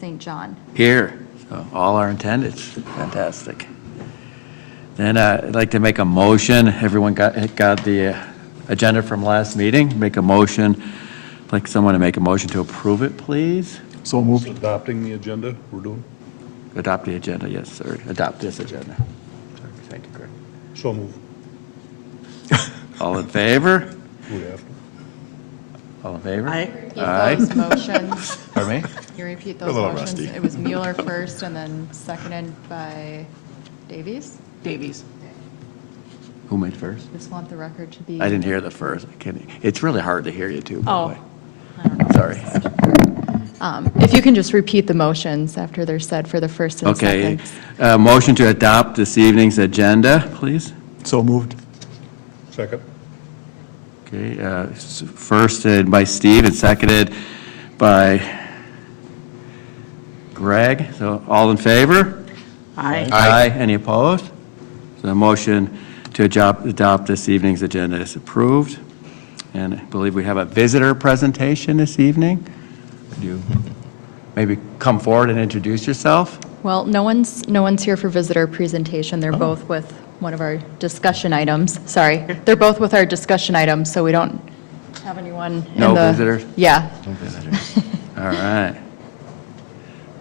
St. John. Here, so all are intended. Fantastic. Then I'd like to make a motion. Everyone got the agenda from last meeting. Make a motion. I'd like someone to make a motion to approve it, please. So moved. Adopting the agenda we're doing? Adopt the agenda, yes, sir. Adopt this agenda. Thank you, Greg. So move. All in favor? We have to. All in favor? Repeat those motions. Pardon me? You repeat A those little motions. rusty. It was Mueller first and then seconded by Davies. Davies. Who made first? Just want the record to be. I didn't hear the first. It's really hard to hear you too, by the Oh, way. I don't know. Sorry. If you can just repeat the motions after they're said for the first and Okay. second. Motion to adopt this evening's agenda, please. So moved. Second? Okay, first by Steve and seconded by Greg. So all in favor? Aye. Aye. Any opposed? So the motion to adopt this evening's agenda is approved. And I believe we have a visitor presentation this evening. Would you maybe come forward and introduce yourself? Well, no one's here for visitor presentation. They're both with one of our discussion items. Sorry, they're both with our discussion items, so we don't have anyone in the. No visitors? Yeah. No visitors. All right.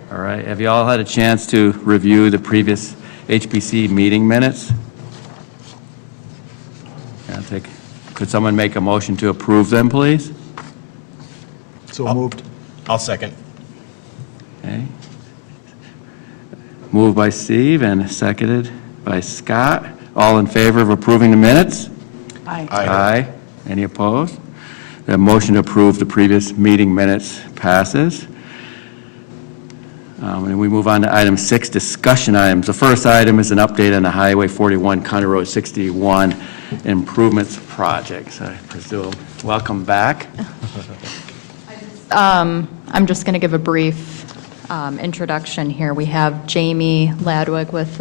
All right. Have you all had a chance to review the previous HPC meeting minutes? Could someone make a motion to approve them, please? So moved. I'll second. Okay. Moved by Steve and seconded by Scott. All in favor of approving the minutes? Aye. Aye. Any opposed? The motion to approve the previous meeting minutes passes. And we move on to item 6, discussion items. The first item is an update on the Highway 41, County Road 61 improvements projects. I presume. Welcome back. I'm just going to give a brief introduction here. We have Jamie Ladwig with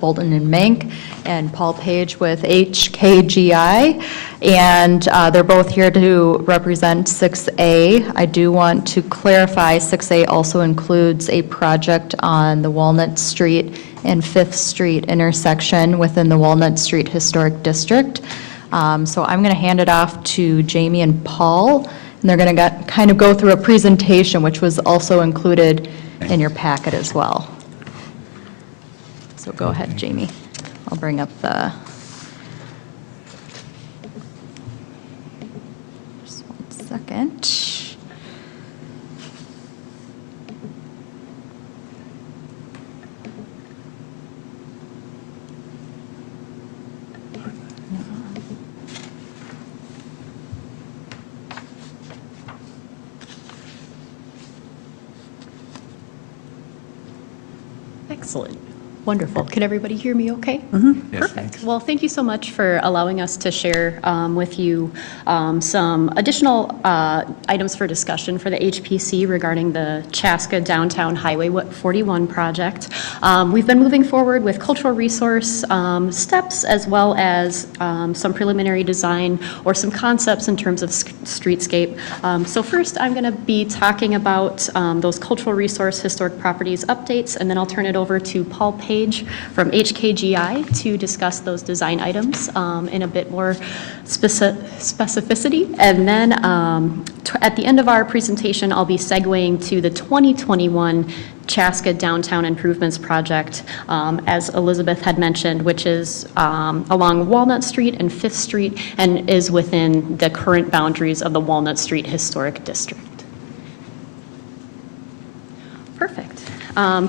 Bolton and Mank and Paul Page with HKGI, and they're both here to represent 6A. I do want to clarify 6A also includes a project on the Walnut Street and 5th Street intersection within the Walnut Street Historic District. So I'm going to hand it off to Jamie and Paul, and they're going to kind of go through a presentation, which was also included in your packet as well. So go ahead, Jamie. I'll bring up the. Just 1 second. Excellent. Wonderful. Can everybody hear me okay? Yes, Perfect. Well, thank you so much for allowing us to share with you some additional items for discussion for the HPC regarding the Chaska Downtown Highway 41 project. We've been moving forward with cultural resource steps as well as some preliminary design or some concepts in terms of streetscape. So first, I'm going to be talking about those cultural resource historic properties updates, and then I'll turn it over to Paul Page from HKGI to discuss those design items in a bit more specificity. And then at the end of our presentation, I'll be segueing to the 2021 Chaska Downtown Improvements Project, as Elizabeth had mentioned, which is along Walnut Street and 5th Street and is within the current boundaries of the Walnut Street Historic District. Perfect.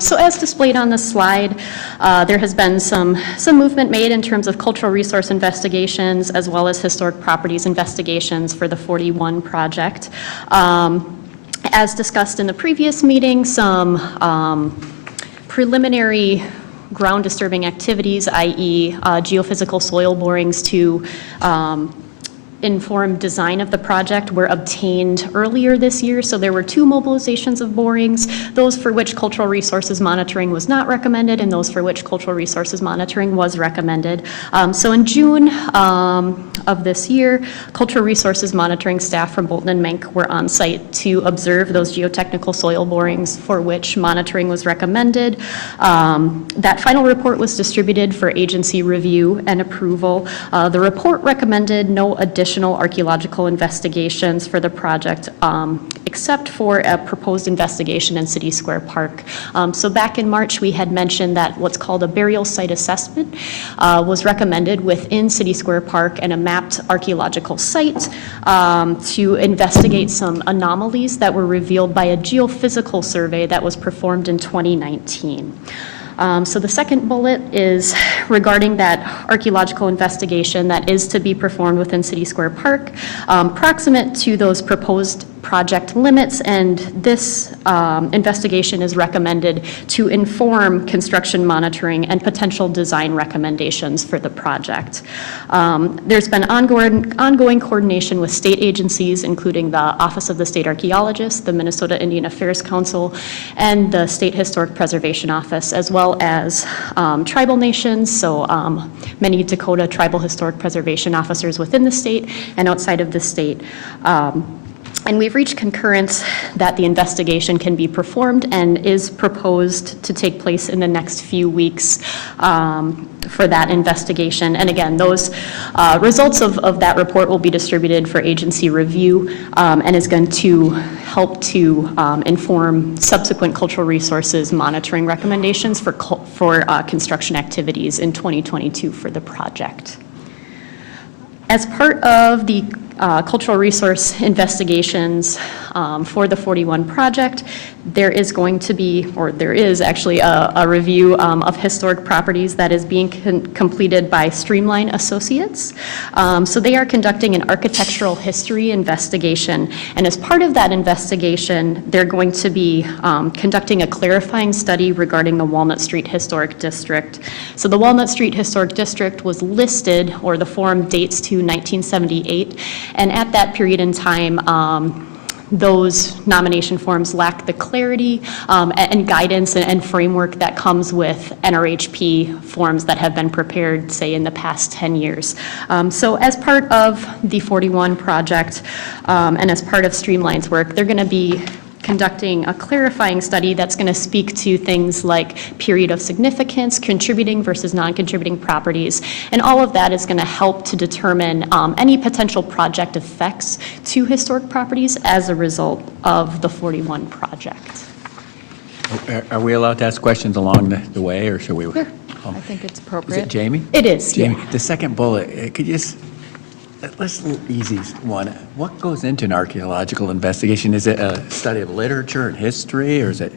So as displayed on the slide, there has been some movement made in terms of cultural resource investigations as well as historic properties investigations for the 41 project. As discussed in the previous meeting, some preliminary ground disturbing activities, i.e. geophysical soil borings to informed design of the project were obtained earlier this year. So there were 2 mobilizations of borings, those for which cultural resources monitoring was not recommended and those for which cultural resources monitoring was recommended. So in June of this year, cultural resources monitoring staff from Bolton and Menk were on site to observe those geotechnical soil borings for which monitoring was recommended. That final report was distributed for agency review and approval. The report recommended no additional archaeological investigations for the project, except for a proposed investigation in City Square Park. So back in March, we had mentioned that what's called a burial site assessment was recommended within City Square Park and a mapped archaeological site to investigate some anomalies that were revealed by a geophysical survey that was performed in 2019. So the second bullet is regarding that archaeological investigation that is to be performed within City Square Park, proximate to those proposed project limits, and this investigation is recommended to inform construction monitoring and potential design recommendations for the project. There's been ongoing coordination with state agencies, including the Office of the State Archaeologist, the Minnesota Indian Affairs Council, and the State Historic Preservation Office, as well as tribal nations, so many Dakota tribal historic preservation officers within the state and outside of the state. And we've reached concurrence that the investigation can be performed and is proposed to take place in the next few weeks for that investigation. And again, those results of that report will be distributed for agency review and is going to help to inform subsequent cultural resources monitoring recommendations for construction activities in 2022 for the project. As part of the cultural resource investigations for the 41 project, there is going to be, or there is actually a review of historic properties that is being completed by Streamline Associates. So they are conducting an architectural history investigation, and as part of that investigation, they're going to be conducting a clarifying study regarding the Walnut Street Historic District. So the Walnut Street Historic District was listed, or the form dates to 1978, and at that period in time, those nomination forms lack the clarity and guidance and framework that comes with NRHP forms that have been prepared, say, in the past 10 years. So as part of the 41 project and as part of Streamline's work, they're going to be conducting a clarifying study that's going to speak to things like period of significance, contributing versus non-contributing properties, and all of that is going to help to determine any potential project effects to historic properties as a result of the 41 project. Are we allowed to ask questions along the way, or should we? Sure. I think it's Is appropriate. it Jamie? It is, Jamie, yeah. the second bullet, could you just, let's do the easy one. What goes into an archaeological investigation? Is it a study of literature and history, or is it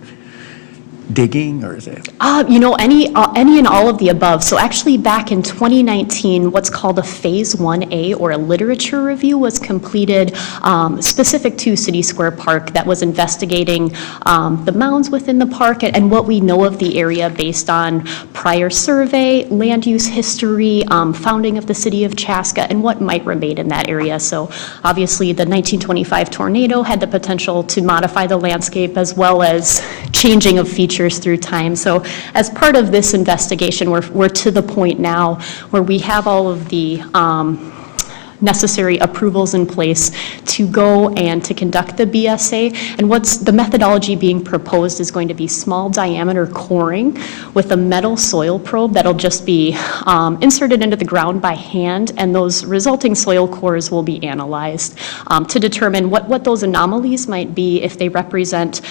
digging, or is it? You know, any and all of the above. So actually back in 2019, what's called a Phase 1A, or a literature review, was completed specific to City Square Park that was investigating the mounds within the park and what we know of the area based on prior survey, land use history, founding of the city of Chaska, and what might remain in that area. So obviously the 1925 tornado had the potential to modify the landscape as well as changing of features through time. So as part of this investigation, we're to the point now where we have all of the necessary approvals in place to go and to conduct the BSA. And what's the methodology being proposed is going to be small diameter coring with a metal soil probe that'll just be inserted into the ground by hand, and those resulting soil cores will be analyzed to determine what those anomalies might be, if they represent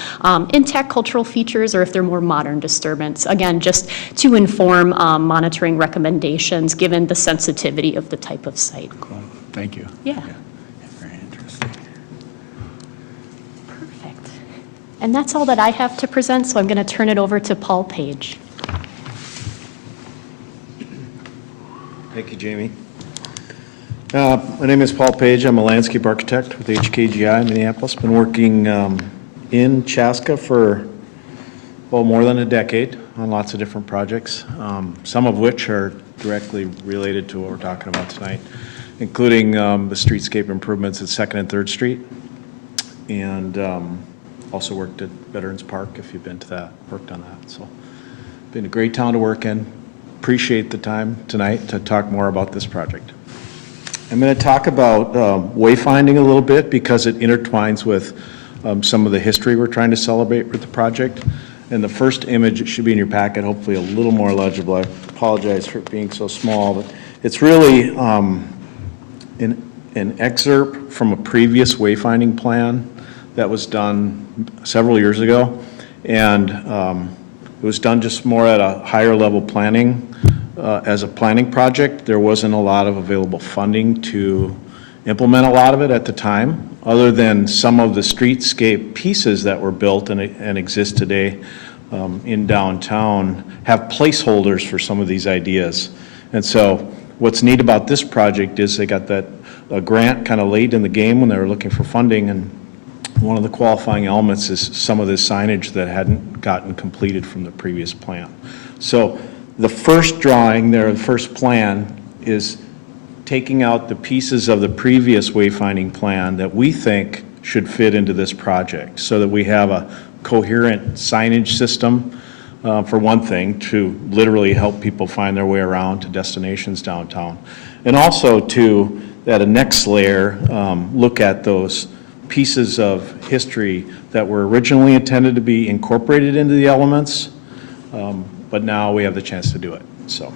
intact cultural features or if they're more modern disturbance. Again, just to inform monitoring recommendations given the sensitivity of the type of site. Cool. Thank you. Yeah. Very interesting. Perfect. And that's all that I have to present, so I'm going to turn it over to Paul Page. Thank you, Jamie. My name is Paul Page. I'm a landscape architect with HKGI in Minneapolis. Been working in Chaska for, well, more than a decade on lots of different projects, some of which are directly related to what we're talking about tonight. including the streetscape improvements at 2nd and 3rd Street. And also worked at Veterans Park, if you've been to that, worked on that. So been a great town to work in. Appreciate the time tonight to talk more about this project. I'm going to talk about wayfinding a little bit because it intertwines with some of the history we're trying to celebrate with the project. And the first image, it should be in your packet, hopefully a little more legible. I apologize for it being so small, but it's really an excerpt from a previous wayfinding plan that was done several years ago. And it was done just more at a higher level planning. As a planning project, there wasn't a lot of available funding to implement a lot of it at the time, other than some of the streetscape pieces that were built and exist today in downtown have placeholders for some of these ideas. And so what's neat about this project is they got that grant kind of late in the game when they were looking for funding, and one of the qualifying elements is some of this signage that hadn't gotten completed from the previous plan. So the first drawing there, the first plan, is taking out the pieces of the previous wayfinding plan that we think should fit into this project so that we have a coherent signage system, for one thing, to literally help people find their way around to destinations downtown. And also to, at a next layer, look at those pieces of history that were originally intended to be incorporated into the elements, but now we have the chance to do it. So,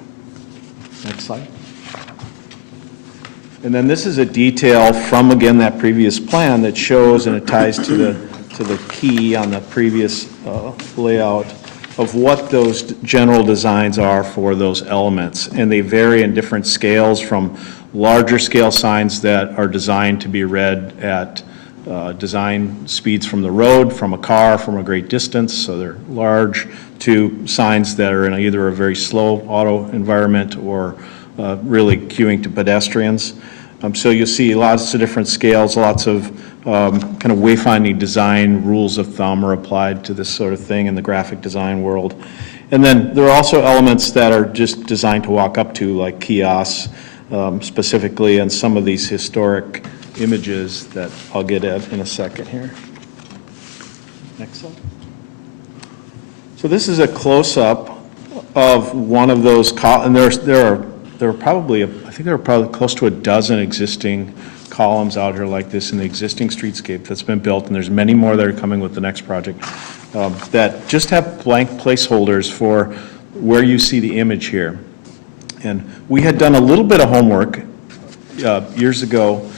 next slide. And then this is a detail from, again, that previous plan that shows, and it ties to the key on the previous layout of what those general designs are for those elements. And they vary in different scales, from larger scale signs that are designed to be read at design speeds from the road, from a car, from a great distance, so they're large, to signs that are in either a very slow auto environment or really queuing to pedestrians. So you'll see lots of different scales, lots of kind of wayfinding design rules of thumb are applied to this sort of thing in the graphic design world. And then there are also elements that are just designed to walk up to, like kiosks, specifically, and some of these historic images that I'll get at in a second here. Next slide. So this is a close-up of one of those, and there are probably, I think there are probably close to a dozen existing columns out here like this in the existing streetscape that's been built, and there's many more that are coming with the next project, that just have blank placeholders for where you see the image here. And we had done a little bit of homework years ago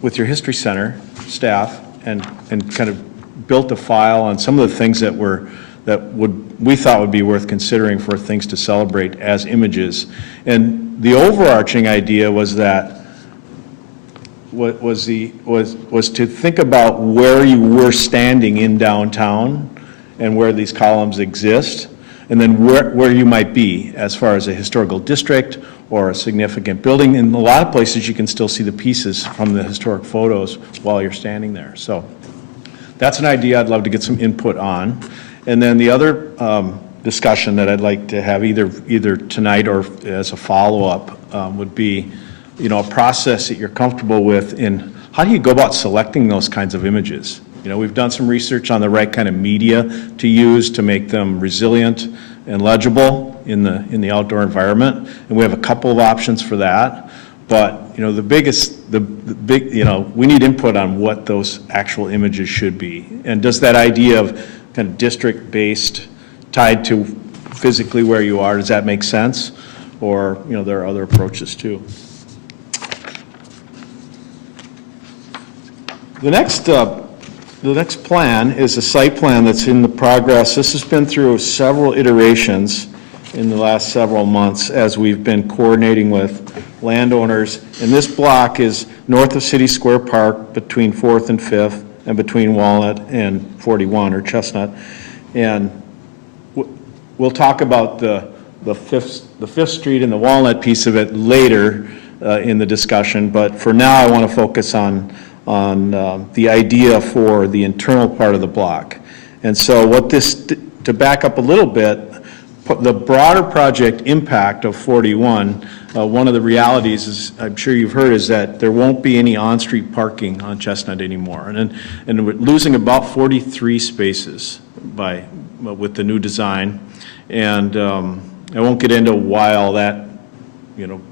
with your History Center staff and kind of built a file on some of the things that we thought would be worth considering for things to celebrate as images. And the overarching idea was that was to think about where you were standing in downtown and where these columns exist, and then where you might be as far as a historical district or a significant building. In a lot of places, you can still see the pieces from the historic photos while you're standing there. So that's an idea I'd love to get some input on. And then the other discussion that I'd like to have either tonight or as a follow-up would be, a process that you're comfortable with in how do you go about selecting those kinds of images. We've done some research on the right kind of media to use to make them resilient and legible in the outdoor environment, and we have a couple of options for that. But we need input on what those actual images should be, and does that idea of kind of district-based tied to physically where you are, does that make sense? Or there are other approaches too. The next plan is a site plan that's in the progress. This has been through several iterations in the last several months as we've been coordinating with landowners. And this block is north of City Square Park between 4th and 5th and between Walnut and 41 or Chestnut. And we'll talk about the 5th Street and the Walnut piece of it later in the discussion. But for now, I want to focus on the idea for the internal part of the block. And so to back up a little bit, the broader project impact of 41 one of the realities is, I'm sure you've heard, is that there won't be any on-street parking on Chestnut anymore. And we're losing about 43 spaces with the new design. And I won't get into why all that,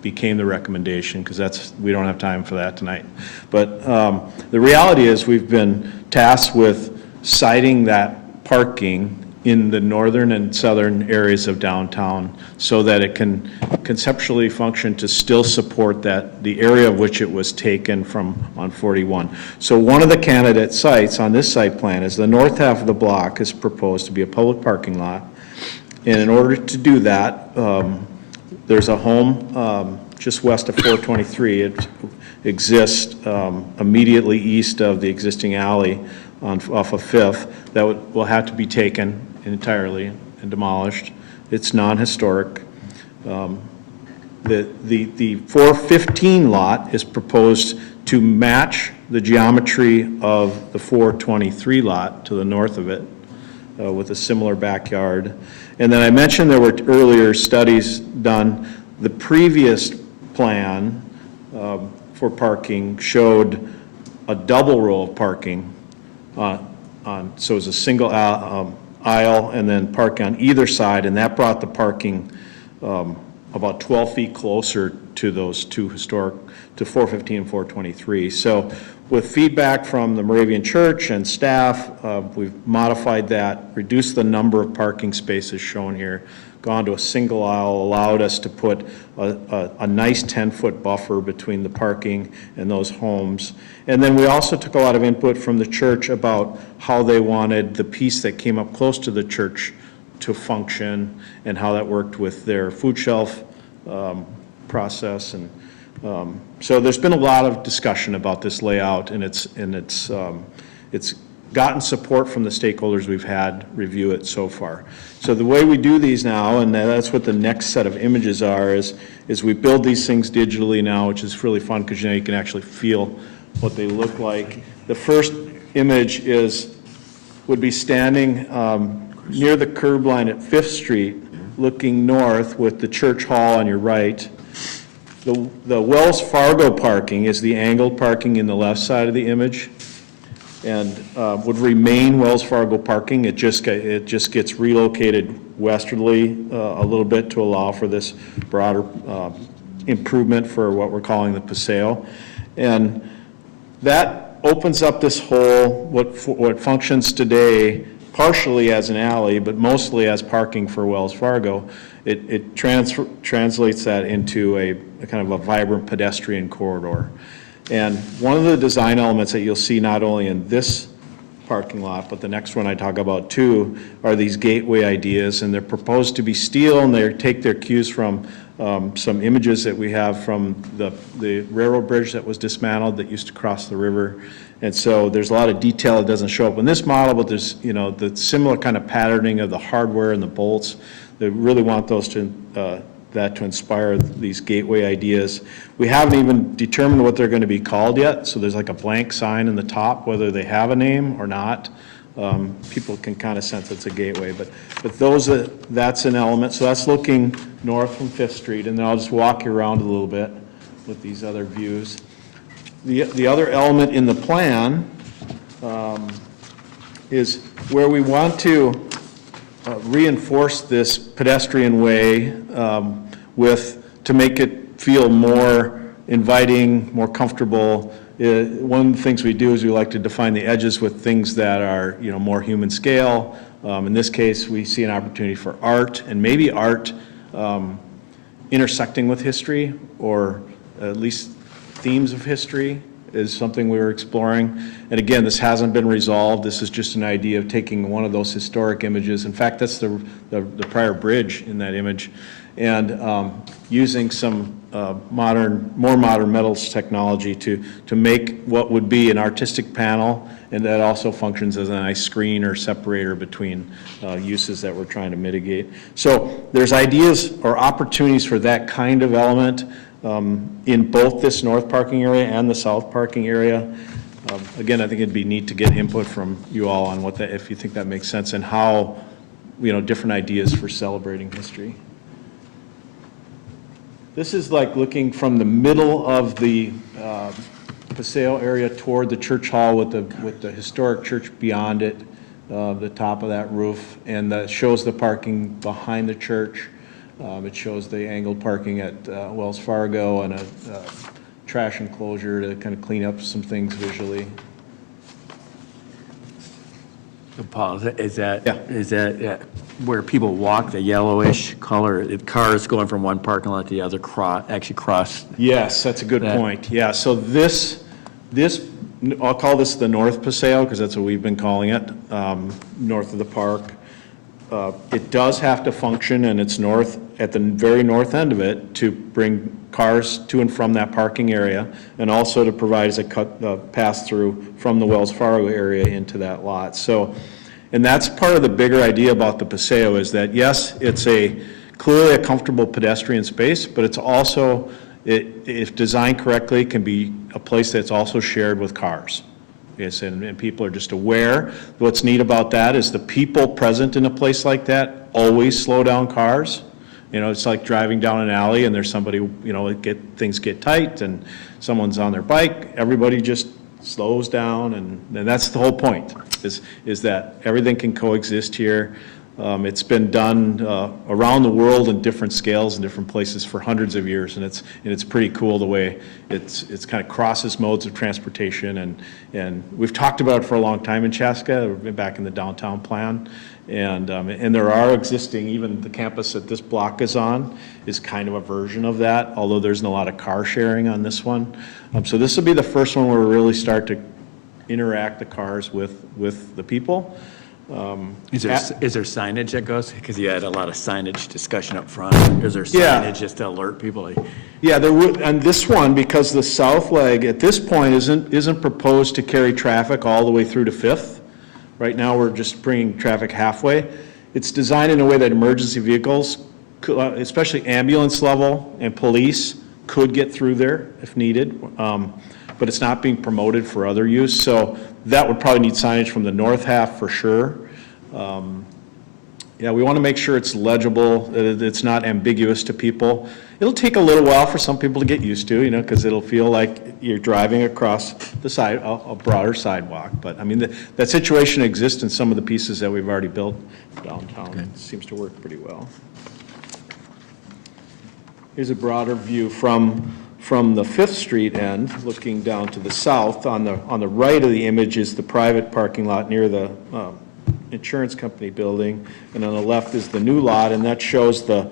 became the recommendation, because we don't have time for that tonight. But the reality is we've been tasked with siting that parking in the northern and southern areas of downtown so that it can conceptually function to still support the area of which it was taken from on 41. So one of the candidate sites on this site plan is the north half of the block is proposed to be a public parking lot. And in order to do that, there's a home just west of 423. It exists immediately east of the existing alley off of 5th that will have to be taken entirely and demolished. It's non-historic. The 415 lot is proposed to match the geometry of the 423 lot to the north of it with a similar backyard. And then I mentioned there were earlier studies done. The previous plan for parking showed a double row of parking so it was a single aisle and then parking on either side, and that brought the parking about 12 feet closer to those two historic, to 415 and 423. So with feedback from the Moravian Church and staff, we've modified that, reduced the number of parking spaces shown here, gone to a single aisle, allowed us to put a nice 10-foot buffer between the parking and those homes. And then we also took a lot of input from the church about how they wanted the piece that came up close to the church to function and how that worked with their food shelf process. And so there's been a lot of discussion about this layout, and it's gotten support from the stakeholders we've had review it so far. So the way we do these now, and that's what the next set of images are, is we build these things digitally now, which is really fun because you can actually feel what they look like. The first image would be standing near the curb line at 5th Street, looking north with the church hall on your right. The Wells Fargo parking is the angled parking in the left side of the image, and would remain Wells Fargo parking. It just gets relocated westerly a little bit to allow for this broader improvement for what we're calling the Paseo. And that opens up this whole, what functions today partially as an alley, but mostly as parking for Wells Fargo. It translates that into a kind of a vibrant pedestrian corridor. And one of the design elements that you'll see not only in this parking lot, but the next one I talk about too, are these gateway ideas, and they're proposed to be steel, and they take their cues from some images that we have from the railroad bridge that was dismantled that used to cross the river. And so there's a lot of detail that doesn't show up in this model, but there's, the similar kind of patterning of the hardware and the bolts. They really want those to inspire these gateway ideas. We haven't even determined what they're going to be called yet, so there's like a blank sign in the top, whether they have a name or not. People can kind of sense it's a gateway, but that's an element. So that's looking north from 5th Street, and then I'll just walk you around a little bit with these other views. The other element in the plan is where we want to reinforce this pedestrian way to make it feel more inviting, more comfortable. One of the things we do is we like to define the edges with things that are more human scale. In this case, we see an opportunity for art, and maybe art intersecting with history, or at least themes of history is something we were exploring. And again, this hasn't been resolved. This is just an idea of taking one of those historic images. In fact, that's the prior bridge in that image, and using some more modern metals technology to make what would be an artistic panel, and that also functions as a nice screen or separator between uses that we're trying to mitigate. So there's ideas or opportunities for that kind of element in both this north parking area and the south parking area. Again, I think it'd be neat to get input from you all on what that, if you think that makes sense, and how, different ideas for celebrating history. This is like looking from the middle of the Paseo area toward the church hall with the historic church beyond it, the top of that roof, and that shows the parking behind the church. It shows the angled parking at Wells Fargo and a trash enclosure to kind of clean up some things visually. Paul, is that Yeah. where people walk, the yellowish color, cars going from one parking lot to the other actually cross? Yes, that's a good point. Yeah, so this, I'll call this the North Paseo, because that's what we've been calling it, north of the park. It does have to function, and it's north, at the very north end of it, to bring cars to and from that parking area, and also to provide as a pass-through from the Wells Fargo area into that lot. So, and that's part of the bigger idea about the Paseo, is that, yes, it's clearly a comfortable pedestrian space, but it's also, if designed correctly, can be a place that's also shared with cars. Yes, and people are just aware. What's neat about that is the people present in a place like that always slow down cars. You know, it's like driving down an alley and there's somebody, you know, things get tight and someone's on their bike, everybody just slows down, and that's the whole point, is that everything can coexist here. It's been done around the world in different scales and different places for hundreds of years, and it's pretty cool the way it's kind of crosses modes of transportation, and we've talked about it for a long time in Chaska, back in the downtown plan, and there are existing, even the campus that this block is on is kind of a version of that, although there isn't a lot of car sharing on this one. So this will be the first one where we really start to interact the cars with the people. Is there signage that goes? Because you had a lot of signage discussion up front. Is there Yeah. signage just to alert people? Yeah, there would, and this one, because the south leg at this point isn't proposed to carry traffic all the way through to Fifth. Right now, we're just bringing traffic halfway. It's designed in a way that emergency vehicles, especially ambulance level and police, could get through there if needed, but it's not being promoted for other use. So that would probably need signage from the north half for sure. Yeah, we want to make sure it's legible, that it's not ambiguous to people. It'll take a little while for some people to get used to, you know, because it'll feel like you're driving across the side, a broader sidewalk. But I mean, that situation exists in some of the pieces that we've already built downtown. It seems to work pretty well. Here's a broader view from the Fifth Street end, looking down to the south. On the right of the image is the private parking lot near the insurance company building, and on the left is the new lot, and that shows the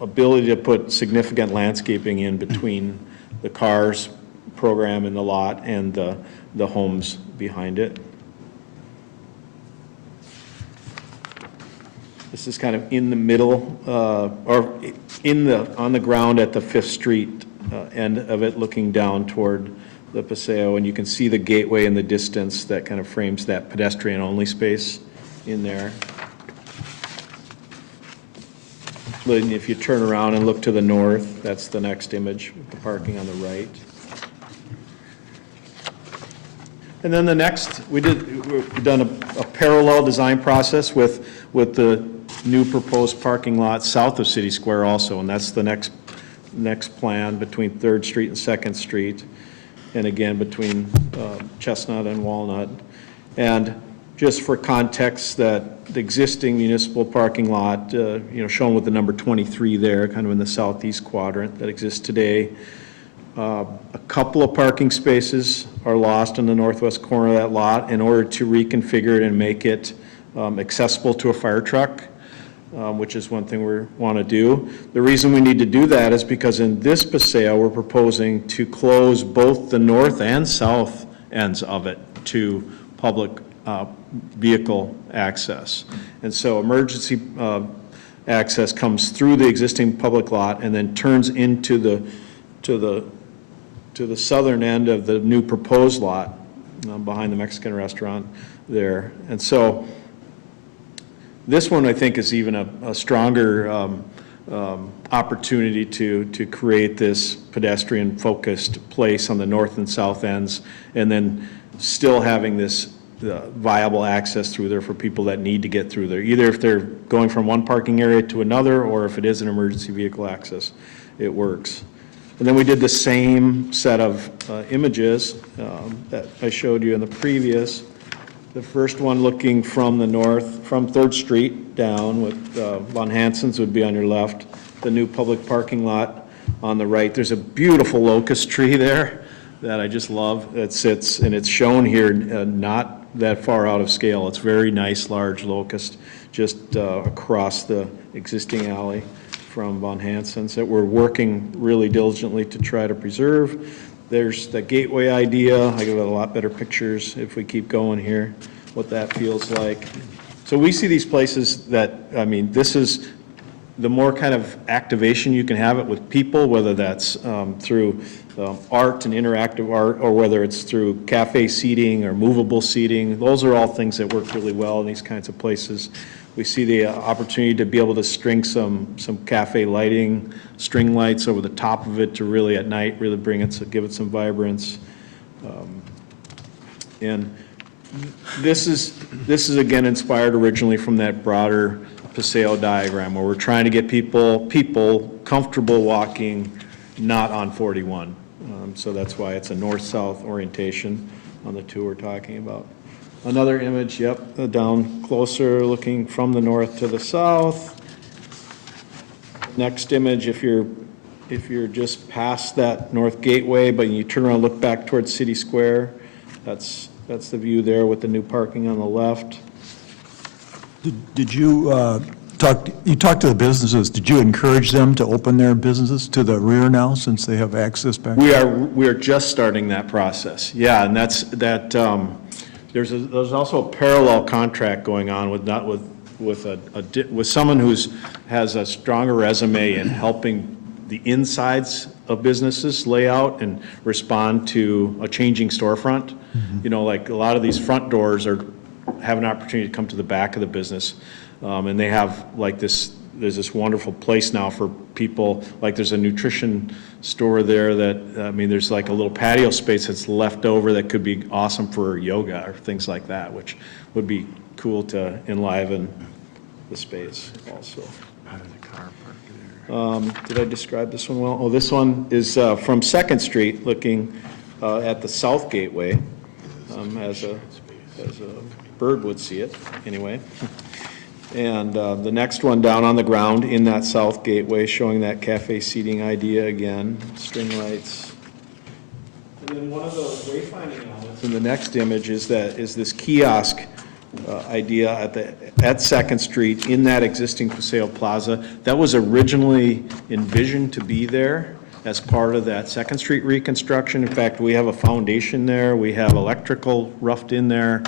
ability to put significant landscaping in between the cars program in the lot and the homes behind it. This is kind of in the middle, or on the ground at the Fifth Street end of it, looking down toward the Paseo, and you can see the gateway in the distance that kind of frames that pedestrian-only space in there. And if you turn around and look to the north, that's the next image, with the parking on the right. And then the next, we've done a parallel design process with the new proposed parking lot south of City Square also, and that's the next plan between 3rd Street and 2nd Street, and again between Chestnut and Walnut. And just for context, that the existing municipal parking lot, shown with the number 23 there, kind of in the southeast quadrant that exists today. A couple of parking spaces are lost in the northwest corner of that lot in order to reconfigure it and make it accessible to a fire truck, which is one thing we want to do. The reason we need to do that is because in this Paseo, we're proposing to close both the north and south ends of it to public vehicle access. And so emergency access comes through the existing public lot and then turns into the southern end of the new proposed lot behind the Mexican restaurant there. And so this one, I think, is even a stronger opportunity to create this pedestrian-focused place on the north and south ends, and then still having this viable access through there for people that need to get through there, either if they're going from one parking area to another, or if it is an emergency vehicle access, it works. And then we did the same set of images that I showed you in the previous. The first one looking from the north, from 3rd Street down with Von Hansen's would be on your left, the new public parking lot on the right. There's a beautiful locust tree there that I just love that sits, and it's shown here not that far out of scale. It's very nice, large locust just across the existing alley from Von Hansen's that we're working really diligently to try to preserve. There's the gateway idea. I get a lot better pictures if we keep going here, what that feels like. So we see these places that, I mean, this is the more kind of activation you can have it with people, whether that's through art and interactive art, or whether it's through cafe seating or movable seating. Those are all things that work really well in these kinds of places. We see the opportunity to be able to string some cafe lighting, string lights over the top of it to really at night really bring it, give it some vibrance. And this is again inspired originally from that broader Paseo diagram where we're trying to get people comfortable walking not on 41. So that's why it's a north-south orientation on the two we're talking about. Another image, yep, down closer, looking from the north to the south. Next image, if you're just past that north gateway, but you turn around and look back towards City Square, that's the view there with the new parking on the left. Did you talk to the businesses? Did you encourage them to open their businesses to the rear now since they have access back? We are just starting that process. Yeah, and there's also a parallel contract going on with someone has a stronger resume in helping the insides of businesses lay out and respond to a changing storefront. Mm-hmm. You know, like a lot of these front doors have an opportunity to come to the back of the business. And they have like there's this wonderful place now for people, like there's a nutrition store there that, I mean, there's like a little patio space that's left over that could be awesome for yoga or things like that, which would be cool to enliven the space also. Did I describe this one well? Oh, this one is from 2nd Street looking at the south gateway as a bird would see it anyway. And the next one down on the ground in that south gateway showing that cafe seating idea again, string lights. And then one of the wayfinding elements in the next image is this kiosk idea at 2nd Street in that existing Paseo Plaza. That was originally envisioned to be there as part of that 2nd Street reconstruction. In fact, we have a foundation there. We have electrical roughed in there.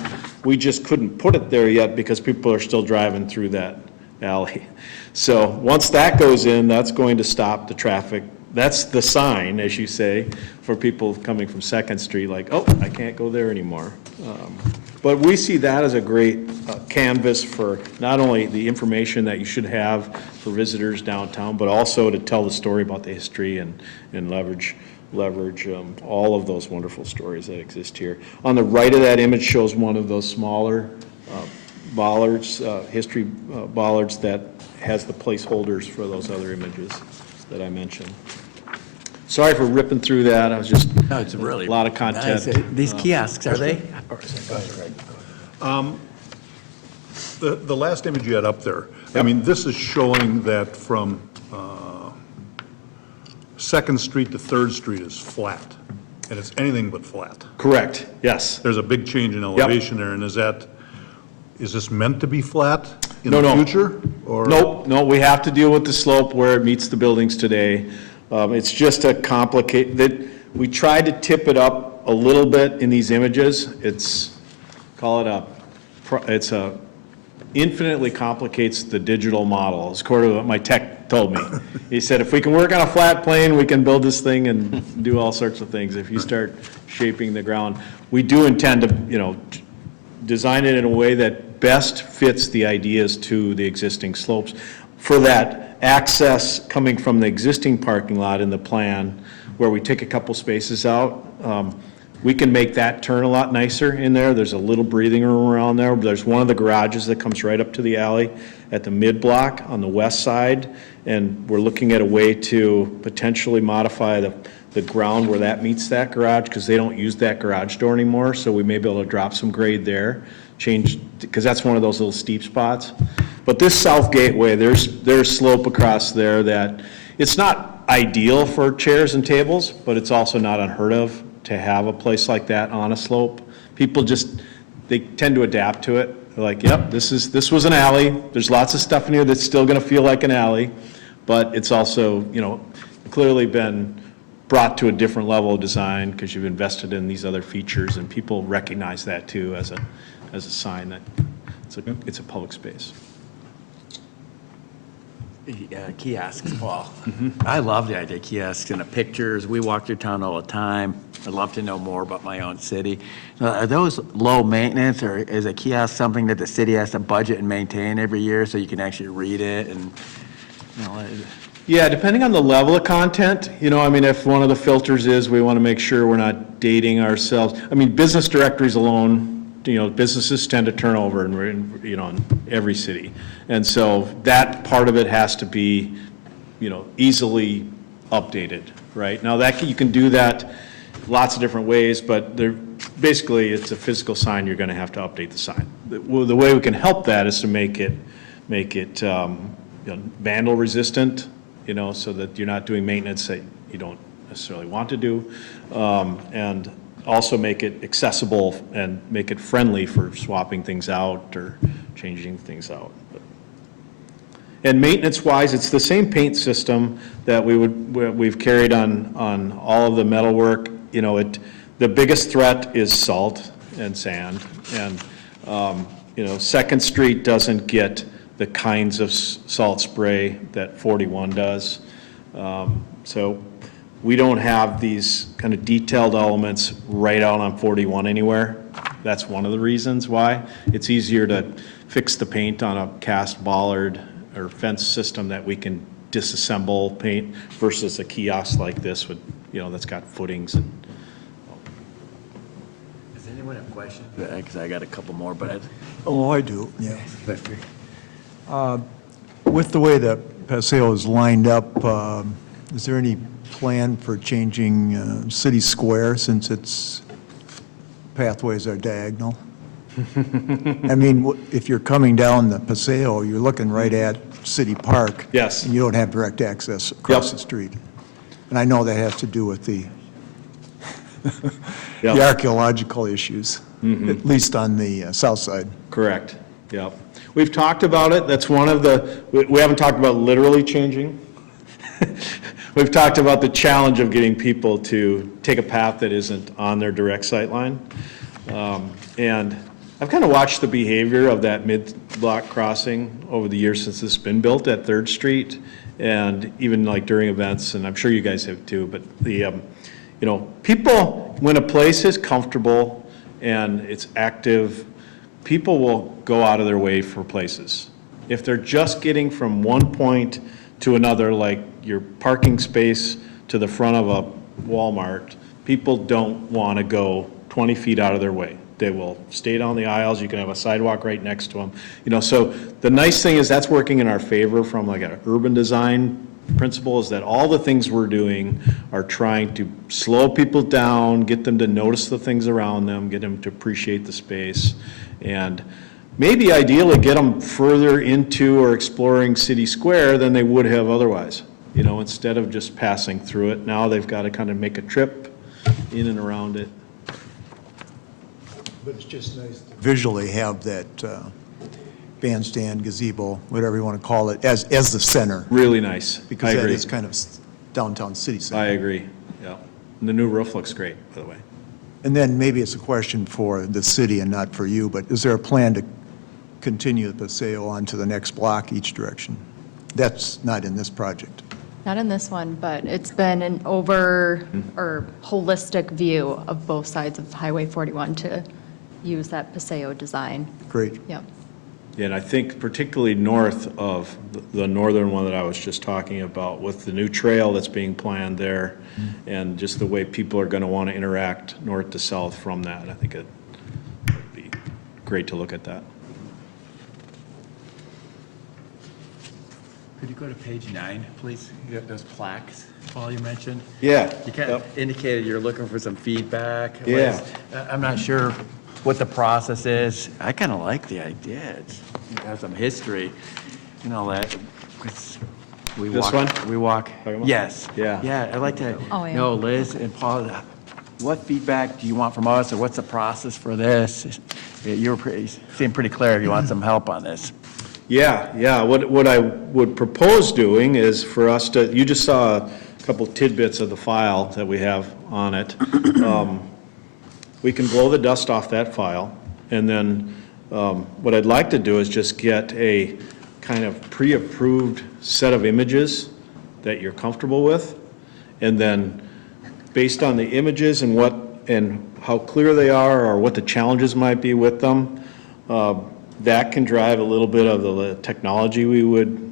We just couldn't put it there yet because people are still driving through that alley. So once that goes in, that's going to stop the traffic. That's the sign, as you say, for people coming from 2nd Street, like, oh, I can't go there anymore. But we see that as a great canvas for not only the information that you should have for visitors downtown, but also to tell the story about the history and leverage all of those wonderful stories that exist here. On the right of that image shows one of those smaller bollards, history bollards that has the placeholders for those other images that I mentioned. Sorry for ripping through that. I was just No, it's really a lot of content. nice. These kiosks, are they? The last image you had up there, I mean, this is showing that from 2nd Street to 3rd Street is flat, and it's anything but flat. Correct, yes. There's a big change in elevation there, and is this meant to be flat in No, the no. future? Or No, we have to deal with the slope where it meets the buildings today. It's just a complicated, we tried to tip it up a little bit in these images. It's infinitely complicates the digital model, is according to what my tech told me. He said, if we can work on a flat plane, we can build this thing and do all sorts of things. If you start shaping the ground, we do intend to, design it in a way that best fits the ideas to the existing slopes. For that access coming from the existing parking lot in the plan, where we take a couple spaces out, We can make that turn a lot nicer in there. There's a little breathing room around there. There's one of the garages that comes right up to the alley at the mid-block on the west side, and we're looking at a way to potentially modify the ground where that meets that garage, because they don't use that garage door anymore, so we may be able to drop some grade there, change, because that's one of those little steep spots. But this south gateway, there's slope across there that, it's not ideal for chairs and tables, but it's also not unheard of to have a place like that on a slope. People just, they tend to adapt to it. They're like, yep, this was an alley. There's lots of stuff in here that's still gonna feel like an alley, but it's also, clearly been brought to a different level of design because you've invested in these other features, and people recognize that too as a sign that it's a public space. Kiosks, Paul. I love the idea of kiosks and the pictures. We walk through town all the time. I'd love to know more about my own city. Are those low maintenance, or is a kiosk something that the city has to budget and maintain every year so you can actually read it and, Yeah, depending on the level of content, if one of the filters is we want to make sure we're not dating ourselves. Business directories alone, businesses tend to turn over in every city. And so that part of it has to be, easily updated, right? Now that you can do that lots of different ways, but basically it's a physical sign, you're going to have to update the sign. The way we can help that is to make it vandal resistant, so that you're not doing maintenance that you don't necessarily want to do, and also make it accessible and make it friendly for swapping things out or changing things out. And maintenance-wise, it's the same paint system that we've carried on all of the metalwork. The biggest threat is salt and sand, and Second Street doesn't get the kinds of salt spray that 41 does. So we don't have these kind of detailed elements right out on 41 anywhere. That's one of the reasons why. It's easier to fix the paint on a cast bollard or fence system that we can disassemble paint versus a kiosk like this with, that's got footings and. does anyone have questions? Because I got a couple more, but Oh, I do, yeah. With the way the Paseo is lined up, is there any plan for changing City Square since its pathways are diagonal? If you're coming down the Paseo, you're looking right at City Park. Yes. And you don't have direct access across Yep. the street. And I know that has to do with the Yep. the archaeological issues, at least on the south side. Correct, yep. We've talked about it, that's one of we haven't talked about literally changing. We've talked about the challenge of getting people to take a path that isn't on their direct sight line. And I've kind of watched the behavior of that mid-block crossing over the years since it's been built at 3rd Street, and even like during events, and I'm sure you guys have too, but people, when a place is comfortable and it's active, people will go out of their way for places. If they're just getting from one point to another, like your parking space to the front of a Walmart, people don't want to go 20 feet out of their way. They will stay down the aisles. You can have a sidewalk right next to them. So the nice thing is that's working in our favor from like an urban design principle, is that all the things we're doing are trying to slow people down, get them to notice the things around them, get them to appreciate the space, and maybe ideally get them further into or exploring City Square than they would have otherwise. Instead of just passing through it, now they've got to kind of make a trip in and around it. But it's just nice to visually have that bandstand, gazebo, whatever you want to call it, as the center. Really nice. Because I that agree. is kind of downtown city center. I agree, yeah. And the new roof looks great, by the way. And then maybe it's a question for the city and not for you, but is there a plan to continue the Paseo on to the next block each direction? That's not in this project. Not in this one, but it's been an or holistic view of both sides of Highway 41 to use that Paseo design. Great. Yep. And I think particularly north of the northern one that I was just talking about, with the new trail that's being planned there, and just the way people are going to want to interact north to south from that, I think it'd be great to look at that. Could you go to page 9, please? You have those plaques, Paul, you mentioned? Yeah. You kind of indicated you're looking for some feedback. Yeah. I'm not sure what the process is. I kind of like the idea. You have some history and all that. 'Cause we This walk- one? We walk, Talking about? yes. Yeah. Yeah, I'd like to Oh, yeah. know, Liz and Paul, what feedback do you want from us, or what's the process for this? You seem pretty clear, you want some help on this. Yeah. What I would propose doing is for us to, you just saw a couple tidbits of the file that we have on it. We can blow the dust off that file, and then what I'd like to do is just get a kind of pre-approved set of images that you're comfortable with, and then based on the images and how clear they are, or what the challenges might be with them, that can drive a little bit of the technology we would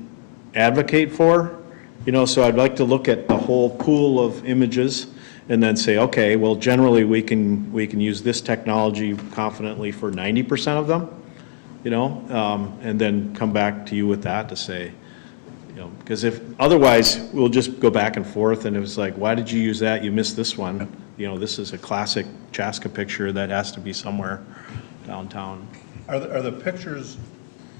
advocate for. So I'd like to look at the whole pool of images and then say, okay, well, generally we can use this technology confidently for 90% of them, and then come back to you with that to say, because if, otherwise, we'll just go back and forth, and it was like, why did you use that? You missed this one. This is a classic Chaska picture that has to be somewhere downtown. Are the pictures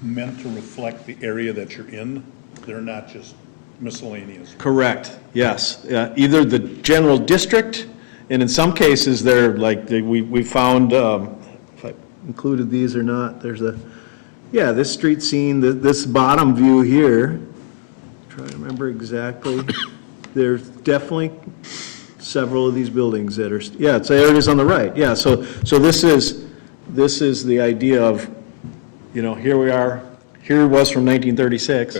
meant to reflect the area that you're in? They're not just miscellaneous? Correct, yes. Either the general district, and in some cases, they're like, we found, if I included these or not, there's this street scene, this bottom view here, trying to remember exactly, there's definitely several of these buildings that are, there it is on the right, yeah, so this is the idea of, here we are, here it was from 1936,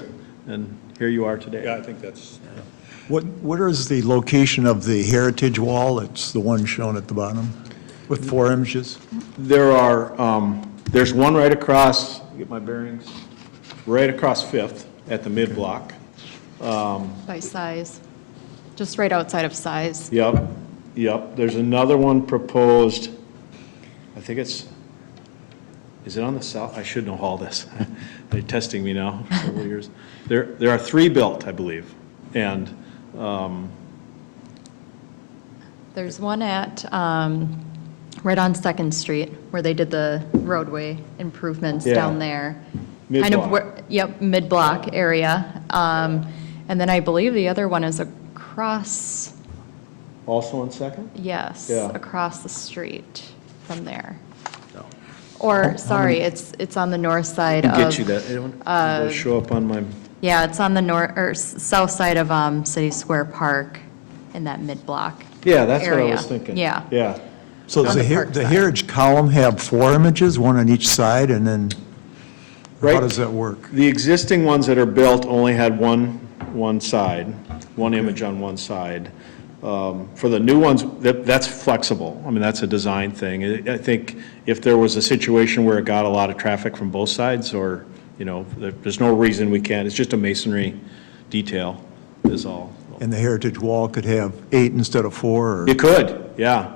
and here you are today. Yeah, I think that's, What is the location of the heritage wall? It's the one shown at the bottom with 4 images? There's one right across, get my bearings, right across Fifth at the mid-block. By size, just right outside of size. Yep. There's another one proposed, I think is it on the south? I should know all this. They're testing me now, several years. There are 3 built, I believe, and There's one at, right on Second Street, where they did the roadway improvements Yeah. down there. Kind of Mid-block. where, yep, mid-block area. And then I believe the other one is across, also on Second? yes, Yeah. across the street from there. No. Or, sorry, it's on the north side I of. can get you that. It'll show up on my, Yeah, it's on the south side of City Square Park in that mid-block. yeah, that's what I area. was thinking. Yeah. Yeah. So does On the the park the side. heritage column have 4 images, one on each side, and then how Right. does that work? The existing ones that are built only had one side, one image on one side. For the new ones, that's flexible. I mean, that's a design thing. I think if there was a situation where it got a lot of traffic from both sides, or, there's no reason we can't, it's just a masonry detail is all. And the heritage wall could have 8 instead of 4, or? You could, yeah.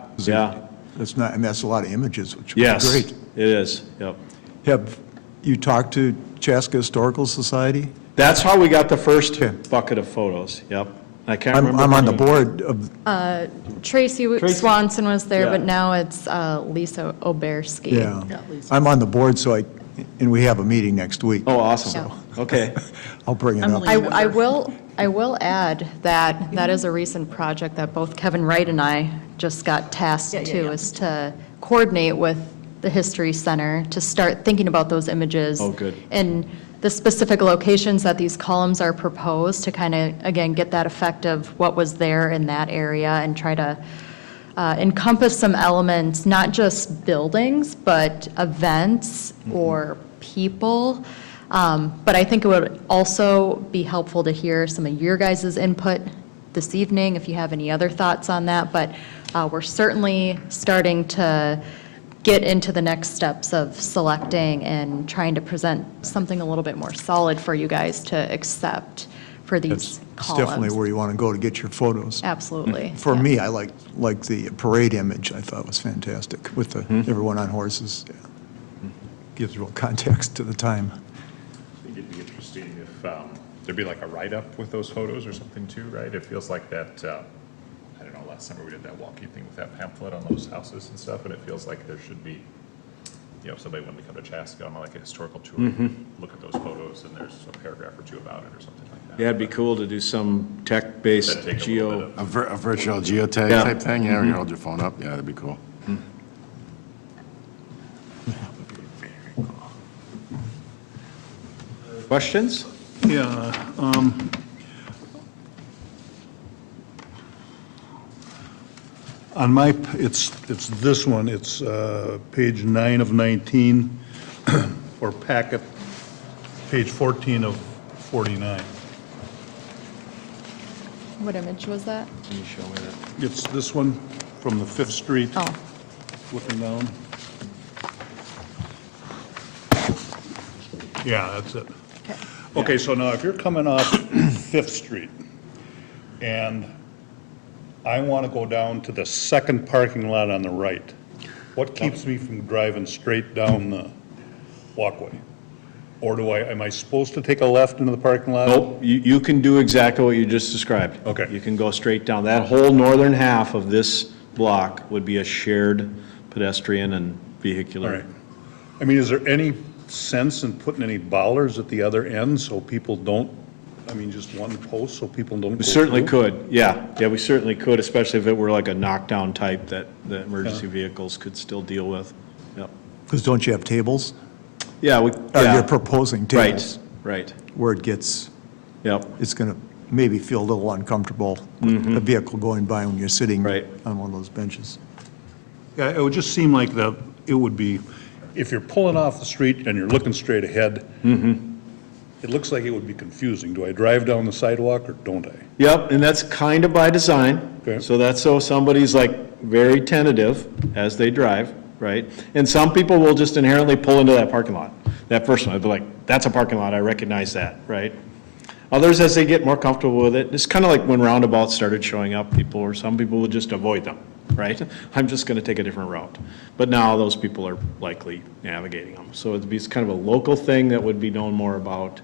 That's not, I mean, that's a lot of images, which would be Yes, great. it is, yep. Have you talked to Chaska Historical Society? That's how we got the first Okay. bucket of photos, yep. I can't I'm remember. I'm on the her name. board of, Tracy Tracy. Swanson was there, Yeah. but now it's Lisa Oberski. yeah. I'm on the board, and we have a meeting next week. Oh, awesome, okay. I'll bring it up. I will add that that is a recent project that both Kevin Wright and I just got tasked to, is to coordinate with the History Center to start thinking about those images. Oh, good. And the specific locations that these columns are proposed, to kind of, again, get that effect of what was there in that area and try to encompass some elements, not just buildings, but events or people. But I think it would also be helpful to hear some of your guys' input this evening, if you have any other thoughts on that. But we're certainly starting to get into the next steps of selecting and trying to present something a little bit more solid for you guys to accept for these It's columns. definitely where you want to go to get your photos. Absolutely. For yeah. me, I like the parade image. I thought was fantastic with the, everyone on horses. Yeah. Gives real context to the time. I think it'd be interesting if there'd be like a write-up with those photos or something too, right? It feels like that, I don't know, last summer we did that walkie thing with that pamphlet on those houses and stuff, and it feels like there should be, you know, if somebody wanted to come to Chaska on like a historical tour, look at those photos, and there's a paragraph or two about it or something like that. Yeah, it'd be cool to do some tech-based That'd take a little geo. bit of- A virtual geotag Yeah. type thing, yeah, where you hold your phone up, yeah, that'd be cool. Questions? Yeah, on my, it's this one, it's page 9 of 19, or packet, page 14 of 49. What image was that? Can you show me that? It's this one from the Fifth Street, Oh, looking down. Yeah, that's it. okay. Okay, so now if you're coming off Fifth Street, and I want to go down to the second parking lot on the right, what keeps me from driving straight down the walkway? Or am I supposed to take a left into the parking lot? Nope, you can do exactly what you just described. Okay. You can go straight down. That whole northern half of this block would be a shared pedestrian and vehicular. All right. I mean, is there any sense in putting any bollards at the other end so people don't, I mean, just one post so people don't go We certainly through? could, yeah. Yeah, we certainly could, especially if it were like a knockdown type that the emergency vehicles could still deal with. Yep. Because don't you have tables? Yeah, Or yeah. you're proposing tables? Right, Where it gets, yep. it's going to maybe feel a little uncomfortable with a vehicle going by when you're sitting Right. on one of those benches. Yeah, it would just seem like it would be, if you're pulling off the street and you're looking straight ahead, it looks like it would be confusing. Do I drive down the sidewalk or don't I? Yep, and that's kind of by design. Okay. So that's so somebody's like very tentative as they drive, right? And some people will just inherently pull into that parking lot. That first one, they'll be like, that's a parking lot, I recognize that, right? Others, as they get more comfortable with it, it's kind of like when roundabouts started showing up, some people would just avoid them, right? I'm just going to take a different route. But now those people are likely navigating them. So it's kind of a local thing that would be known more about.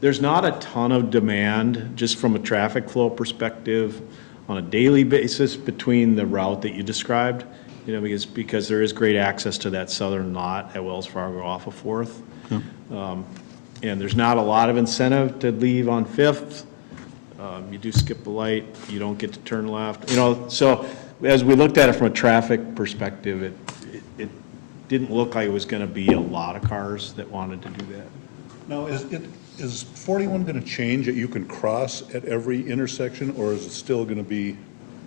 There's not a ton of demand, just from a traffic flow perspective, on a daily basis between the route that you described, you know, because there is great access to that southern lot at Wells Fargo off of Fourth. And there's not a lot of incentive to leave on Fifth. You do skip the light, you don't get to turn left, you know, so as we looked at it from a traffic perspective, it didn't look like it was gonna be a lot of cars that wanted to do that. Now, is 41 going to change that you can cross at every intersection, or is it still going to be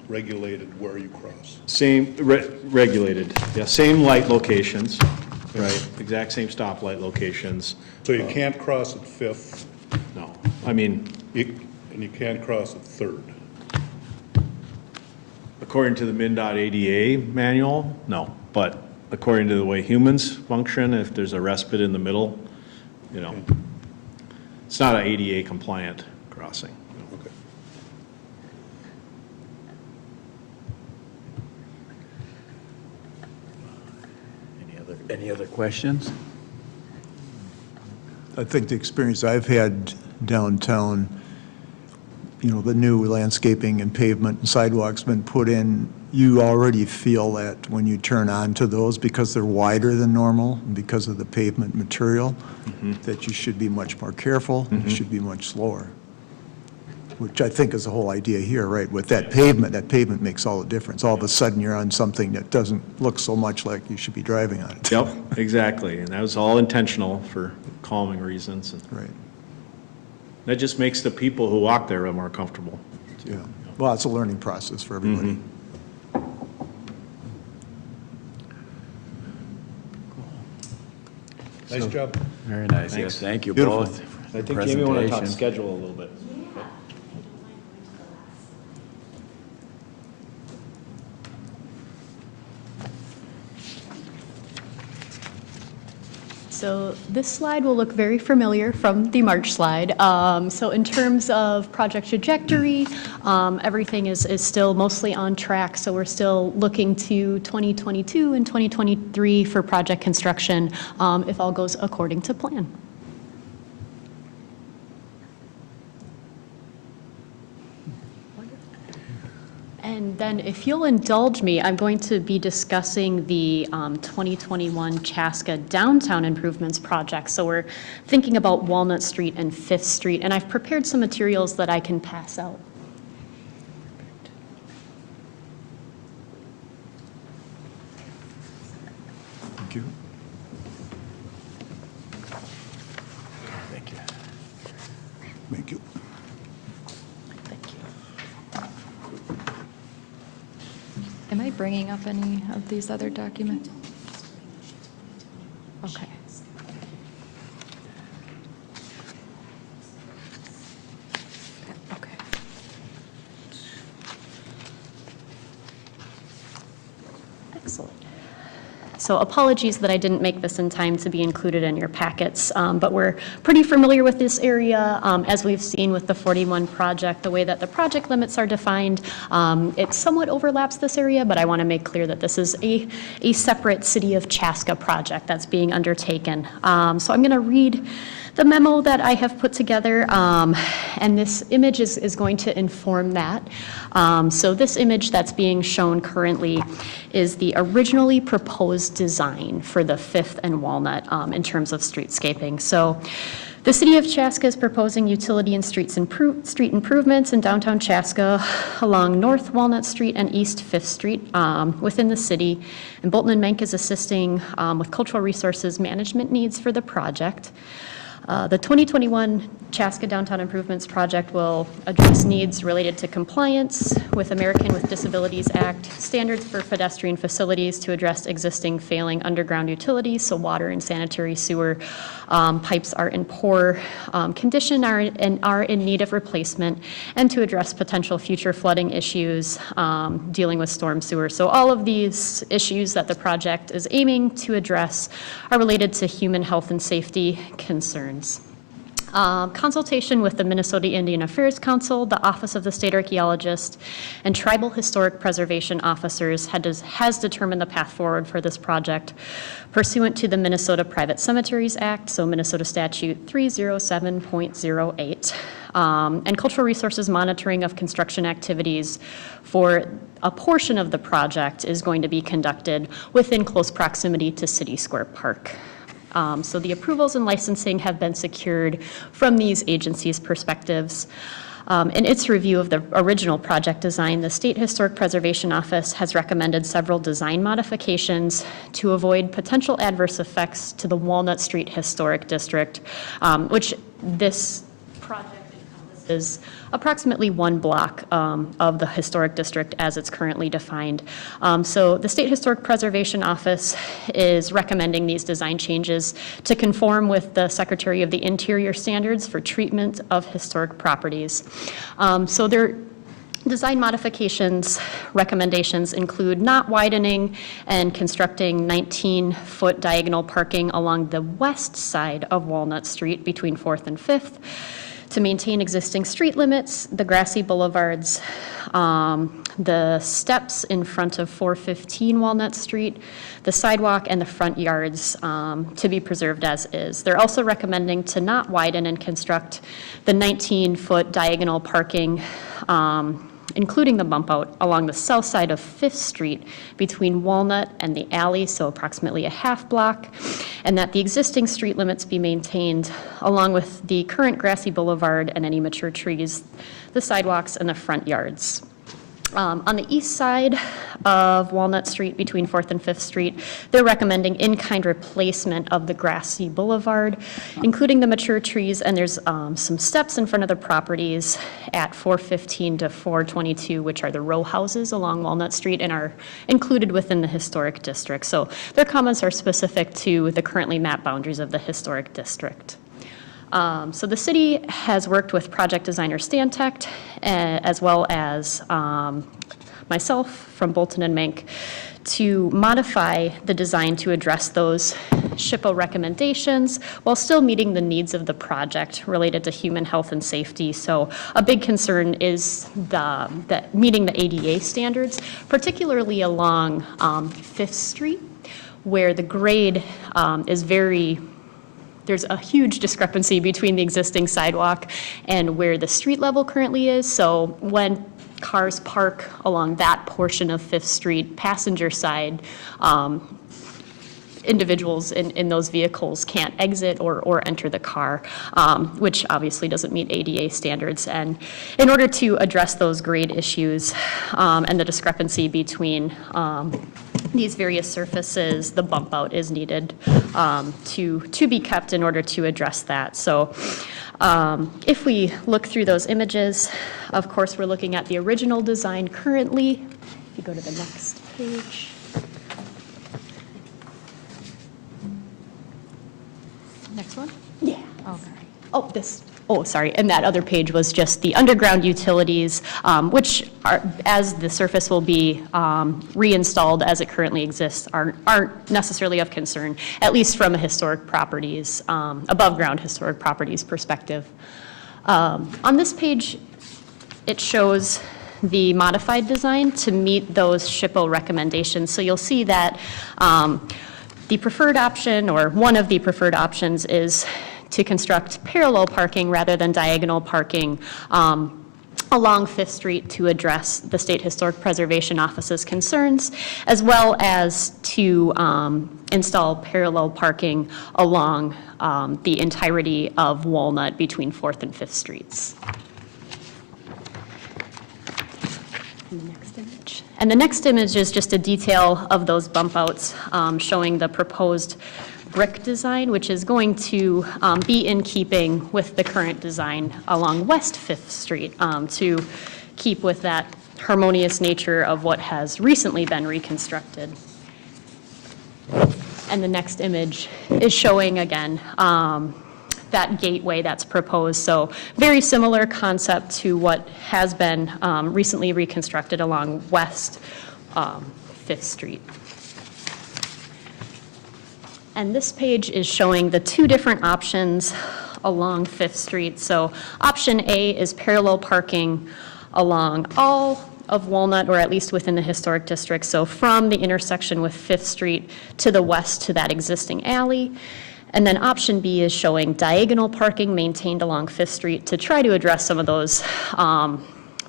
regulated where you cross? Same, regulated, yeah, same light locations, right, exact same stoplight locations, So you can't cross at Fifth, no, I mean, and you can't cross at Third? according to the MnDOT ADA manual, no, but according to the way humans function, if there's a respite in the middle, you know, it's not an ADA compliant crossing. Okay. Any other questions? I think the experience I've had downtown, you know, the new landscaping and pavement and sidewalks been put in, you already feel that when you turn onto those, because they're wider than normal, and because of the pavement material, that you should be much more careful, you should be much slower, which I think is the whole idea here, right? With that pavement makes all the difference. All of a sudden, you're on something that doesn't look so much like you should be driving on it. Yep, exactly, and that was all intentional for calming reasons. And Right, that just makes the people who walk there more comfortable. yeah. Well, it's a learning process for everybody. Nice job. Very nice, yes, Thanks. thank you Beautiful. both. I think Jamie want to talk Presentation. schedule a little bit. So this slide will look very familiar from the March slide. So in terms of project trajectory, everything is still mostly on track. So we're still looking to 2022 and 2023 for project construction, if all goes according to plan. And then if you'll indulge me, I'm going to be discussing the 2021 Chaska Downtown Improvements Project. So we're thinking about Walnut Street and Fifth Street, and I've prepared some materials that I can pass out. Thank you. Thank you. Thank you. Am I bringing up any of these other documents? Okay. Okay. Excellent. So apologies that I didn't make this in time to be included in your packets, but we're pretty familiar with this area. As we've seen with the 41 project, the way that the project limits are defined, it somewhat overlaps this area, but I want to make clear that this is a separate City of Chaska project that's being undertaken. So I'm going to read the memo that I have put together, and this image is going to inform that. So this image that's being shown currently is the originally proposed design for the Fifth and Walnut in terms of streetscaping. So the City of Chaska is proposing utility and street improvements in downtown Chaska along North Walnut Street and East Fifth Street within the city. And Bolton and Menk is assisting with cultural resources management needs for the project. The 2021 Chaska Downtown Improvements Project will address needs related to compliance with American with Disabilities Act, standards for pedestrian facilities to address existing failing underground utilities, so water and sanitary sewer pipes are in poor condition and are in need of replacement, and to address potential future flooding issues dealing with storm sewer. So all of these issues that the project is aiming to address are related to human health and safety concerns. Consultation with the Minnesota Indian Affairs Council, the Office of the State Archaeologist, and Tribal Historic Preservation Officers has determined the path forward for this project pursuant to the Minnesota Private Cemeteries Act, so Minnesota Statute 307.08, and cultural resources monitoring of construction activities for a portion of the project is going to be conducted within close proximity to City Square Park. So the approvals and licensing have been secured from these agencies' perspectives. In its review of the original project design, the State Historic Preservation Office has recommended several design modifications to avoid potential adverse effects to the Walnut Street Historic District, which this project encompasses approximately one block of the historic district as it's currently defined. So the State Historic Preservation Office is recommending these design changes to conform with the Secretary of the Interior standards for treatment of historic properties. So their design modifications recommendations include not widening and constructing 19-foot diagonal parking along the west side of Walnut Street between 4th and 5th, to maintain existing street limits, the grassy boulevards, the steps in front of 415 Walnut Street, the sidewalk, and the front yards to be preserved as is. They're also recommending to not widen and construct the 19-foot diagonal parking, including the bump out along the south side of 5th Street between Walnut and the alley, so approximately a half block, and that the existing street limits be maintained along with the current grassy boulevard and any mature trees, the sidewalks, and the front yards. On the east side of Walnut Street between 4th and 5th Street, they're recommending in-kind replacement of the grassy boulevard, including the mature trees, and there's some steps in front of the properties at 415 to 422, which are the row houses along Walnut Street and are included within the historic district. So their comments are specific to the currently mapped boundaries of the historic district. So the city has worked with project designer Stantec, as well as myself from Bolton and Menk, to modify the design to address those SHPO recommendations while still meeting the needs of the project related to human health and safety. So a big concern is the meeting the ADA standards, particularly along 5th Street, where the grade is there's a huge discrepancy between the existing sidewalk and where the street level currently is. So when cars park along that portion of 5th Street, passenger side, individuals in those vehicles can't exit or enter the car, which obviously doesn't meet ADA standards. And in order to address those grade issues and the discrepancy between these various surfaces, the bump out is needed to be kept in order to address that. So if we look through those images, of course, we're looking at the original design currently. If you go to the next page. Next one? Yeah. Okay. Sorry, and that other page was just the underground utilities, which are, as the surface will be reinstalled as it currently exists, aren't necessarily of concern, at least from a historic properties, above ground historic properties perspective. On this page, it shows the modified design to meet those SHPO recommendations. So you'll see that the preferred option, or one of the preferred options, is to construct parallel parking rather than diagonal parking along 5th Street to address the State Historic Preservation Office's concerns, as well as to install parallel parking along the entirety of Walnut between 4th and 5th Streets. And the next image. And the next image is just a detail of those bump outs showing the proposed brick design, which is going to be in keeping with the current design along West 5th Street to keep with that harmonious nature of what has recently been reconstructed. And the next image is showing again that gateway that's proposed. So very similar concept to what has been recently reconstructed along West 5th Street. And this page is showing the two different options along 5th Street. So option A is parallel parking along all of Walnut, or at least within the historic district. So from the intersection with 5th Street to the west to that existing alley. And then option B is showing diagonal parking maintained along 5th Street to try to address some of those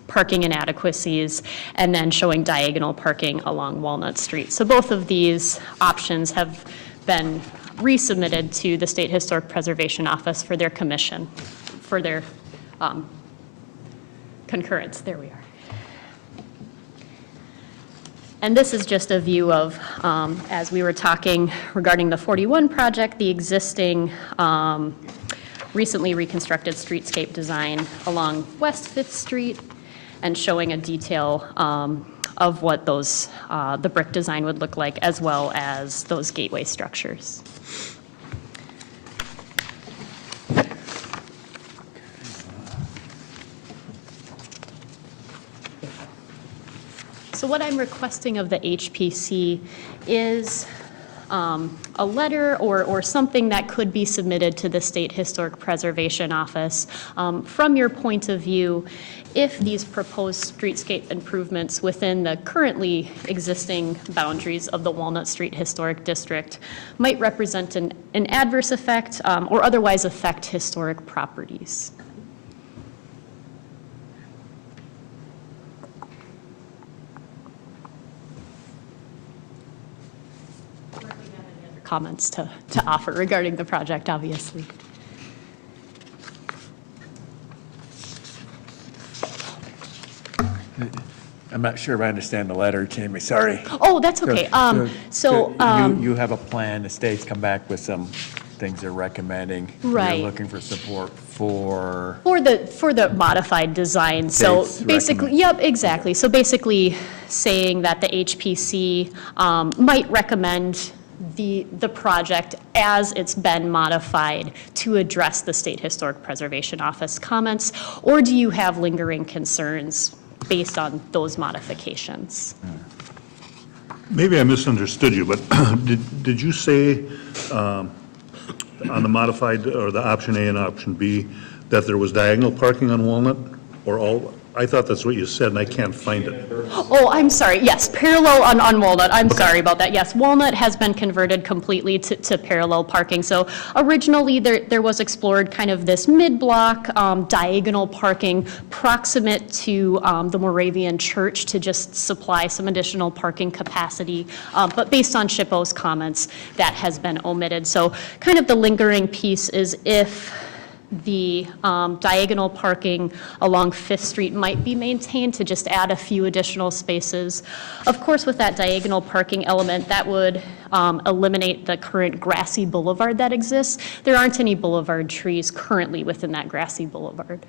parking inadequacies, and then showing diagonal parking along Walnut Street. So both of these options have been resubmitted to the State Historic Preservation Office for their commission, for their concurrence. There we are. And this is just a view of, as we were talking regarding the 41 project, the existing recently reconstructed streetscape design along West 5th Street, and showing a detail of what those, the brick design would look like, as well as those gateway structures. So what I'm requesting of the HPC is a letter or something that could be submitted to the State Historic Preservation Office. From your point of view, if these proposed streetscape improvements within the currently existing boundaries of the Walnut Street Historic District might represent an adverse effect or otherwise affect historic properties. Comments to offer regarding the project, obviously. I'm not sure if I understand the letter, Jamie, sorry. Oh, that's okay. You have a plan, the state's come back with some things they're recommending. Right. You're looking for support for the modified design. So State's basically, recommend. yep, exactly. So basically saying that the HPC might recommend the project as it's been modified to address the State Historic Preservation Office comments, or do you have lingering concerns based on those modifications? Maybe I misunderstood you, but did you say on the modified, or the option A and option B, that there was diagonal parking on Walnut? Or all, I thought that's what you said, and I can't find it. Oh, I'm sorry, yes, parallel on Walnut, I'm sorry about that, yes. Walnut has been converted completely to parallel parking. So originally, there was explored kind of this mid-block diagonal parking proximate to the Moravian Church to just supply some additional parking capacity. But based on SHPO's comments, that has been omitted. So kind of the lingering piece is if the diagonal parking along Fifth Street might be maintained to just add a few additional spaces. Of course, with that diagonal parking element, that would eliminate the current grassy boulevard that exists. There aren't any boulevard trees currently within that grassy boulevard.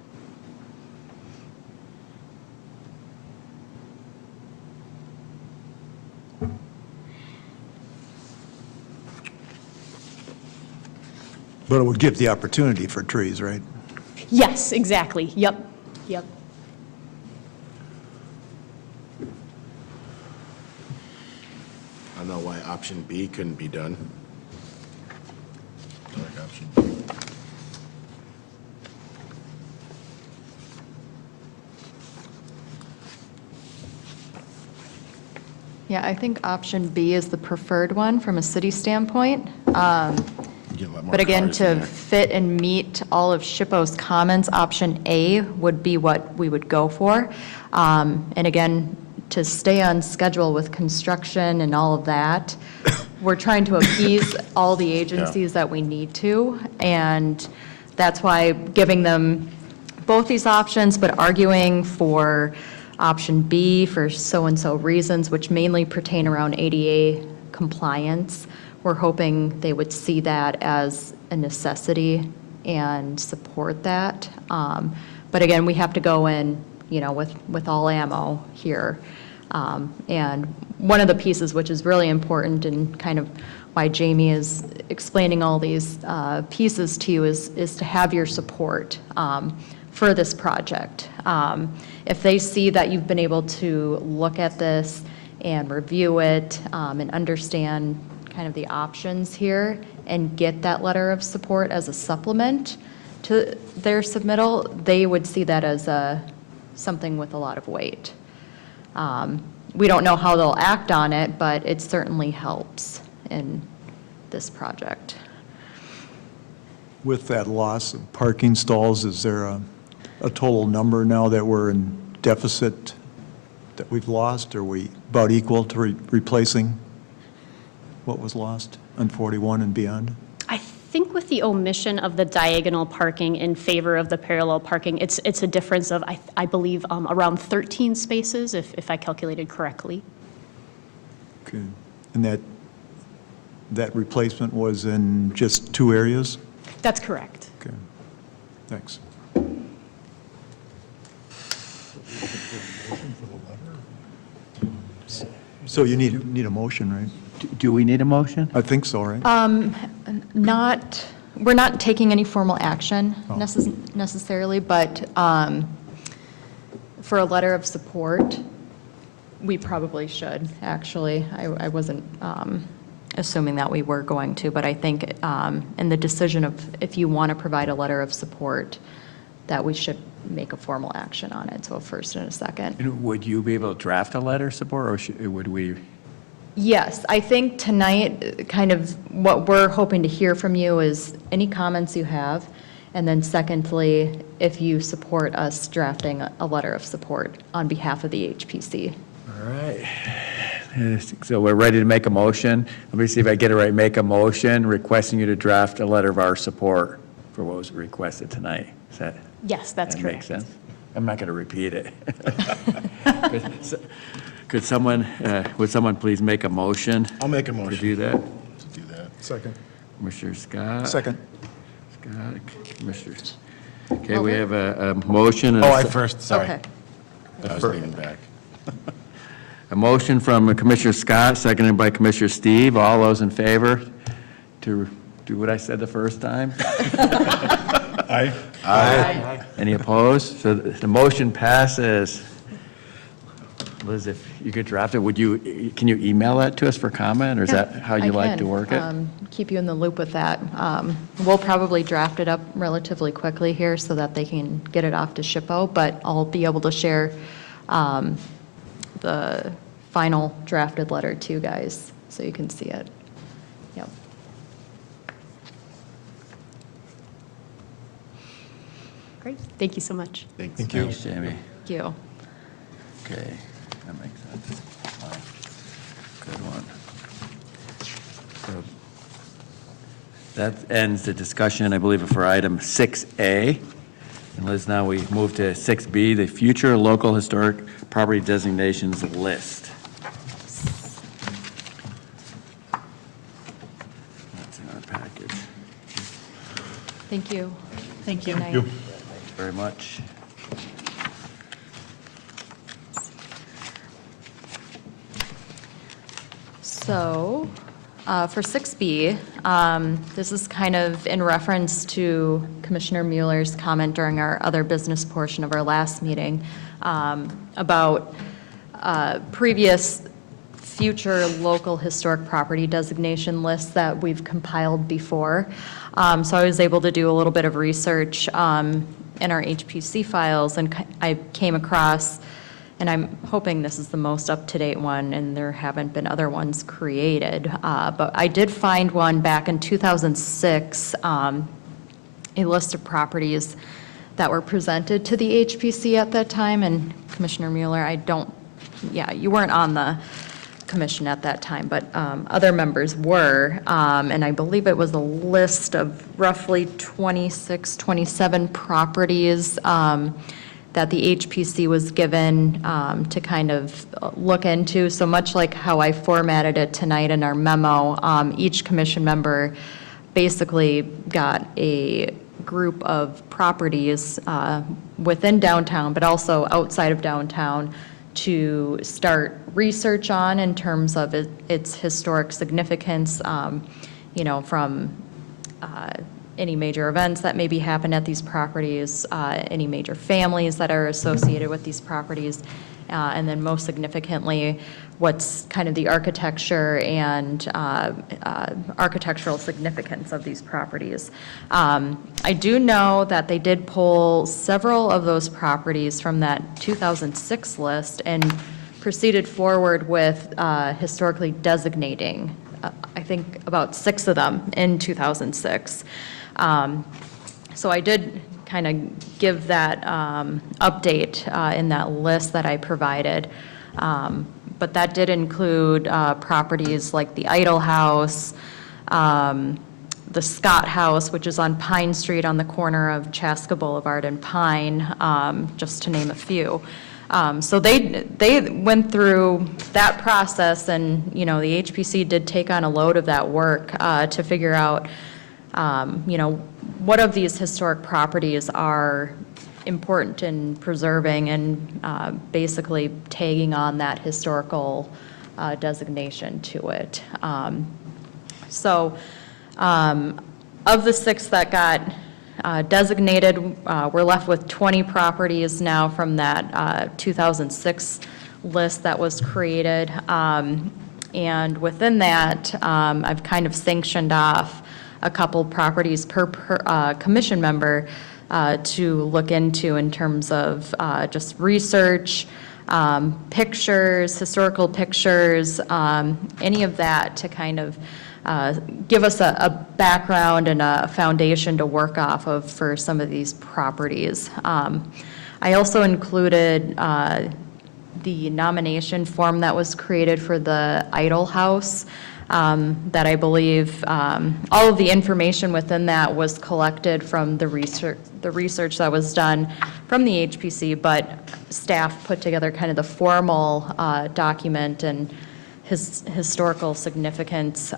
But it would give the opportunity for trees, right? Yes, exactly, yep, yep. I don't know why option B couldn't be done. I like option B. Yeah, I think option B is the preferred one from a city standpoint. You get a lot more But again, cars in to there. fit and meet all of SHPO's comments, option A would be what we would go for. And again, to stay on schedule with construction and all of that, we're trying to appease all the agencies that we need to. And that's why giving them both these options, but arguing for option B for so-and-so reasons, which mainly pertain around ADA compliance. We're hoping they would see that as a necessity and support that. But again, we have to go in, with all ammo here. And one of the pieces which is really important and kind of why Jamie is explaining all these pieces to you is to have your support for this project. If they see that you've been able to look at this and review it and understand kind of the options here and get that letter of support as a supplement to their submittal, they would see that as something with a lot of weight. We don't know how they'll act on it, but it certainly helps in this project. With that loss of parking stalls, is there a total number now that we're in deficit that we've lost? Are we about equal to replacing what was lost on 41 and beyond? I think with the omission of the diagonal parking in favor of the parallel parking, it's a difference of, I believe, around 13 spaces, if I calculated correctly. Okay. And that replacement was in just 2 areas? That's correct. Okay, thanks. So you need a motion, right? Do we need a motion? I think so, right? We're not taking any formal action Oh. necessarily, but for a letter of support, we probably should, actually. I wasn't assuming that we were going to, but I think in the decision of if you want to provide a letter of support, that we should make a formal action on it, so a first and a second. And would you be able to draft a letter of support, or would we? Yes, I think tonight, kind of what we're hoping to hear from you is any comments you have, and then secondly, if you support us drafting a letter of support on behalf of the HPC. All right. So we're ready to make a motion. Let me see if I get it right. Make a motion requesting you to draft a letter of our support for what was requested tonight. Is that? Yes, that's That correct. makes sense? I'm not going to repeat it. Would someone please make a motion I'll make a to motion do that? to do that. Second. Commissioner Scott? Second. Scott, Commissioner. Okay, we have a motion. and Oh, a I se- first, sorry. Okay. I was leaning back. A motion from Commissioner Scott, seconded by Commissioner Steve. All those in favor to do what I said the first time? Aye. Any opposed? So the motion passes. Liz, if you could draft it, can you email that to us for comment, or is that how you like to work it? Keep you in the loop with that. We'll probably draft it up relatively quickly here so that they can get it off to SHPO, but I'll be able to share the final drafted letter to you guys so you can see it. Yep. Great, thank you so much. Thanks. Thanks, Jamie. Thank you. Okay, that makes sense. Wow. Good one. So that ends the discussion, I believe, for item 6A. And Liz, now we move to 6B, the future local historic property designations list. That's in our package. Thank you. Thank you. Good night. You. Thanks very much. So, for 6B, this is kind of in reference to Commissioner Mueller's comment during our other business portion of our last meeting about previous future local historic property designation lists that we've compiled before. So I was able to do a little bit of research in our HPC files, and I came across, and I'm hoping this is the most up-to-date one, and there haven't been other ones created, but I did find one back in 2006, a list of properties that were presented to the HPC at that time, and Commissioner Mueller, you weren't on the commission at that time, but other members were, and I believe it was a list of roughly 26, 27 properties that the HPC was given to kind of look into. So much like how I formatted it tonight in our memo, each commission member basically got a group of properties within downtown, but also outside of downtown, to start research on in terms of its historic significance, from any major events that maybe happen at these properties, any major families that are associated with these properties, and then most significantly, what's kind of the architecture and architectural significance of these properties. I do know that they did pull several of those properties from that 2006 list and proceeded forward with historically designating, I think, about 6 of them in 2006. So I did kind of give that update in that list that I provided. But that did include properties like the Idle House, the Scott House, which is on Pine Street on the corner of Chaska Boulevard and Pine, just to name a few. So they went through that process, and, the HPC did take on a load of that work to figure out, what of these historic properties are important in preserving and basically tagging on that historical designation to it. Of the 6 that got designated, we're left with 20 properties now from that 2006 list that was created. And within that, I've kind of sanctioned off a couple properties per commission member to look into in terms of just research, pictures, historical pictures, any of that to kind of give us a background and a foundation to work off of for some of these properties. I also included the nomination form that was created for the Idle House. That I believe all of the information within that was collected from the research that was done from the HPC, but staff put together kind of the formal document and historical significance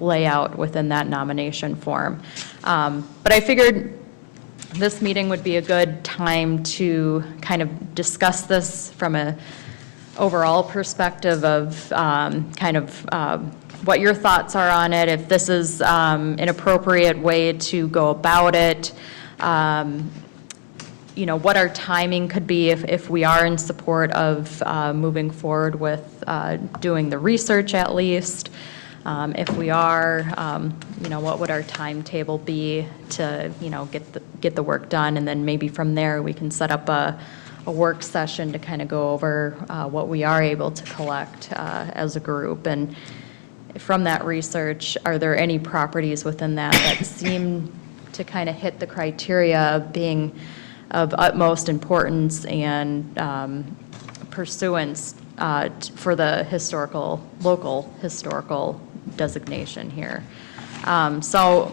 layout within that nomination form. But I figured this meeting would be a good time to kind of discuss this from a overall perspective of what your thoughts are on it, if this is an appropriate way to go about it, what our timing could be if we are in support of moving forward with doing the research at least. If we are, what would our timetable be to, get the work done? And then maybe from there, we can set up a work session to kind of go over what we are able to collect as a group. And from that research, are there any properties within that seem to kind of hit the criteria of being of utmost importance and pursuance for the local historical designation here? So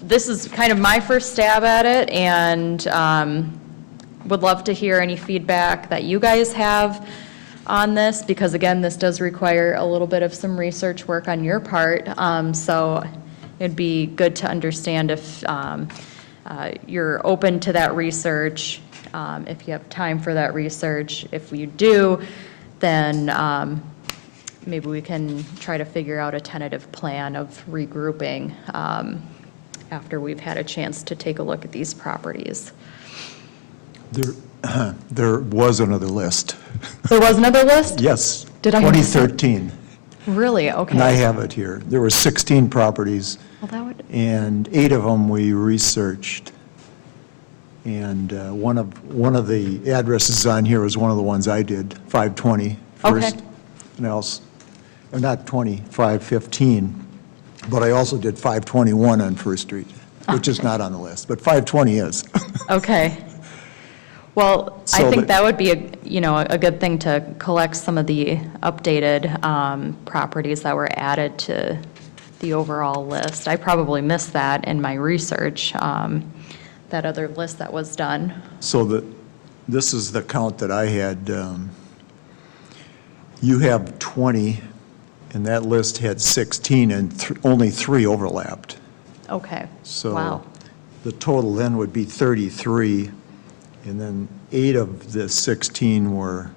this is kind of my first stab at it, and would love to hear any feedback that you guys have on this, because again, this does require a little bit of some research work on your part. So it'd be good to understand if you're open to that research, if you have time for that research. If you do, then maybe we can try to figure out a tentative plan of regrouping after we've had a chance to take a look at these properties. There was another list. There was another list? Yes. Did I miss it? 2013. Really? Okay. And I have it here. There were 16 properties, Well, that would, and 8 of them we researched. And one of the addresses on here was one of the ones I did, 520 First. Okay. And else, or not 20, 515. But I also did 521 on First Street, which is not on the list, but 520 is. okay. Well, I So think the- that would be a good thing to collect some of the updated properties that were added to the overall list. I probably missed that in my research, that other list that was done. So this is the count that I had. You have 20, and that list had 16, and only 3 overlapped. Okay. So Wow. the total then would be 33, and then 8 of the 16 were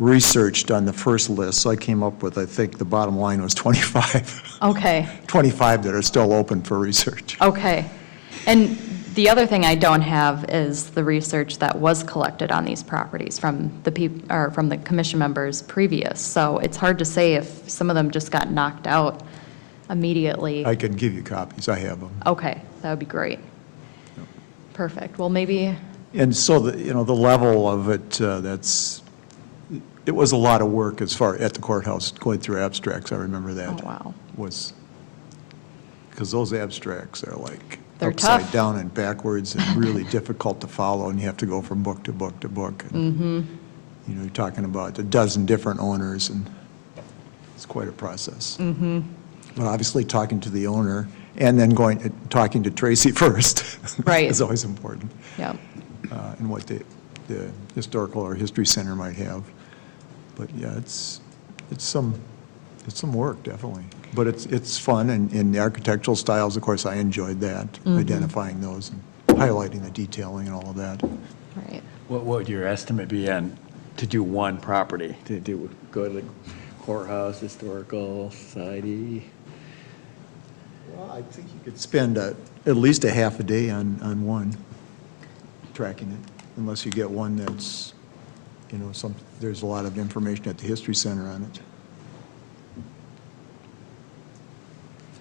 researched on the first list. So I came up with, I think the bottom line was 25. Okay. 25 that are still open for research. Okay. And the other thing I don't have is the research that was collected on these properties from from the commission members previous. So it's hard to say if some of them just got knocked out immediately. I can give you copies, I have them. Okay, that would be great. Perfect. Well, maybe, And so, the level of it, it was a lot of work as far, at the courthouse, going through abstracts, I remember that. oh, wow. Was, because those abstracts are like They're upside tough. down and backwards and really difficult to follow, and you have to go from book to book to book. And, you're talking about a dozen different owners, and it's quite a process. But obviously, talking to the owner, and then talking to Tracy first. Right. is always important. Yeah. And what the historical or history center might have. But yeah, it's some work, definitely. But it's fun, and in the architectural styles, of course, I enjoyed that, identifying those and highlighting the detailing and all of that. Right. What would your estimate be to do one property? To go to the courthouse, historical society? Well, I think you could spend at least a half a day on one, tracking it, unless you get one that's, there's a lot of information at the History Center on it.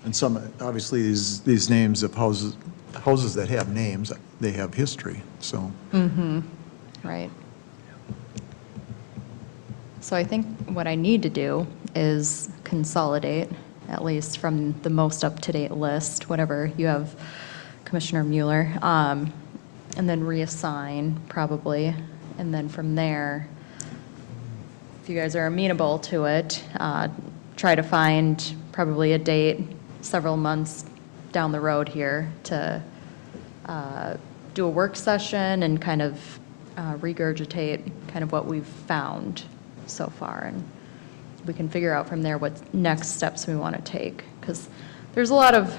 And some, obviously, these names of houses that have names, they have history, so. Right. So I think what I need to do is consolidate, at least from the most up-to-date list, whatever you have, Commissioner Mueller, and then reassign probably. And then from there, if you guys are amenable to it, try to find probably a date several months down the road here to do a work session and kind of regurgitate kind of what we've found so far. And we can figure out from there what next steps we want to take. Because there's a lot of,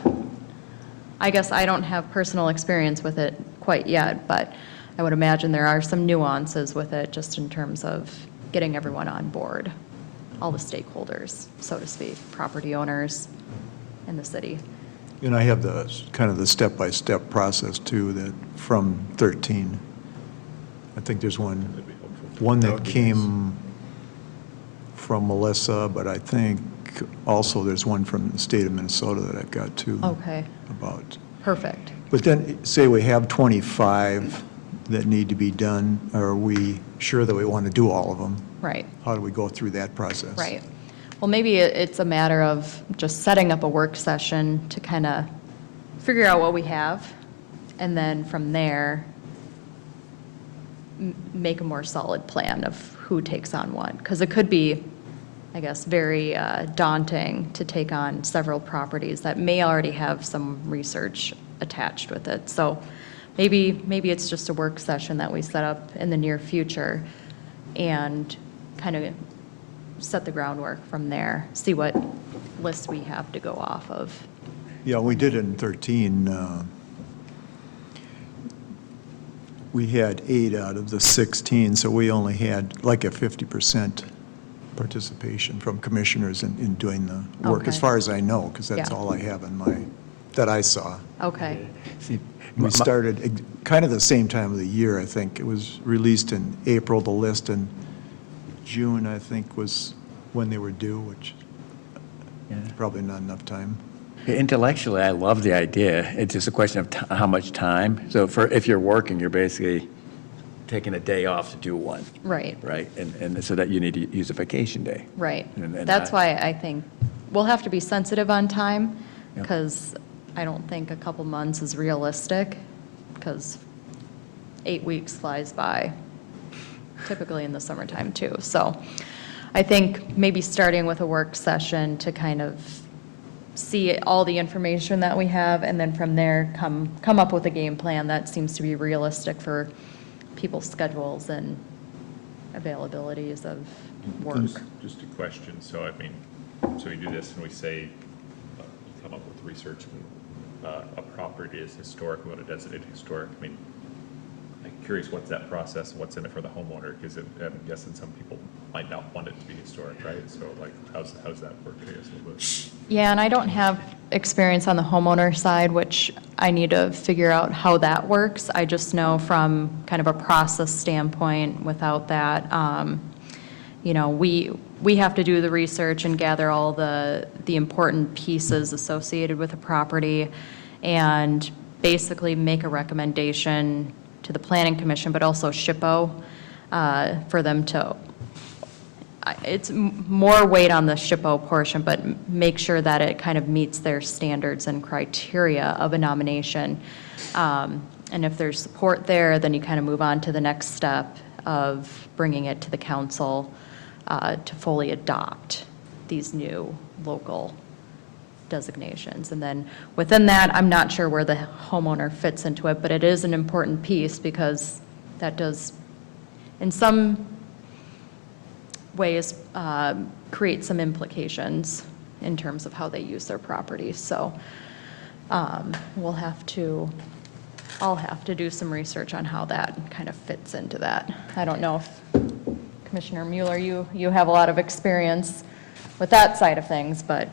I guess I don't have personal experience with it quite yet, but I would imagine there are some nuances with it just in terms of getting everyone on board, all the stakeholders, so to speak, property owners in the city. And I have the, kind of the step-by-step process too, that from 13. I think there's one that came from Melissa, but I think also there's one from the state of Minnesota that I've got too. Okay, About. perfect. But then, say we have 25 that need to be done, are we sure that we want to do all of them? Right. How do we go through that process? Right. Well, maybe it's a matter of just setting up a work session to kind of figure out what we have, and then from there, make a more solid plan of who takes on what. Because it could be, I guess, very daunting to take on several properties that may already have some research attached with it. So maybe it's just a work session that we set up in the near future and kind of set the groundwork from there, see what lists we have to go off of. Yeah, we did it in 13. We had 8 out of the 16, so we only had like a 50% participation from commissioners in doing the work, as Okay. far as I know, because that's Yeah. all I have in my, that I saw. Okay, See, We started kind of the same time of the year, I think. It was released in April, the list, and June, I think, was when they were due, which Yeah. probably not enough time. Intellectually, I love the idea. It's just a question of how much time. So if you're working, you're basically taking a day off to do one, right, right? And so that you need to use a vacation day. right. And That's why I think we'll have to be sensitive on time, Yep. because I don't think a couple months is realistic, because 8 weeks flies by, typically in the summertime too. So I think maybe starting with a work session to kind of see all the information that we have, and then from there, come up with a game plan that seems to be realistic for people's schedules and availabilities of work. Just a question, so I mean, so we do this and we say, come up with research, a property is historic, we want to designate historic, I mean, I'm curious what's that process, and what's in it for the homeowner, because I'm guessing some people might not want it to be historic, right? So like, how's that work, I guess, a little bit? Yeah, and I don't have experience on the homeowner side, which I need to figure out how that works. I just know from kind of a process standpoint, without that, you know, we have to do the research and gather all the important pieces associated with a property, and basically make a recommendation to the planning commission, but also SHPO, for them to, it's more weight on the SHPO portion, but make sure that it kind of meets their standards and criteria of a nomination. And if there's support there, then you kind of move on to the next step of bringing it to the council to fully adopt these new local designations. And then within that, I'm not sure where the homeowner fits into it, but it is an important piece, because that does, in some ways, create some implications in terms of how they use their property. So I'll have to do some research on how that kind of fits into that. I don't know if Commissioner Mueller, you have a lot of experience with that side of things, but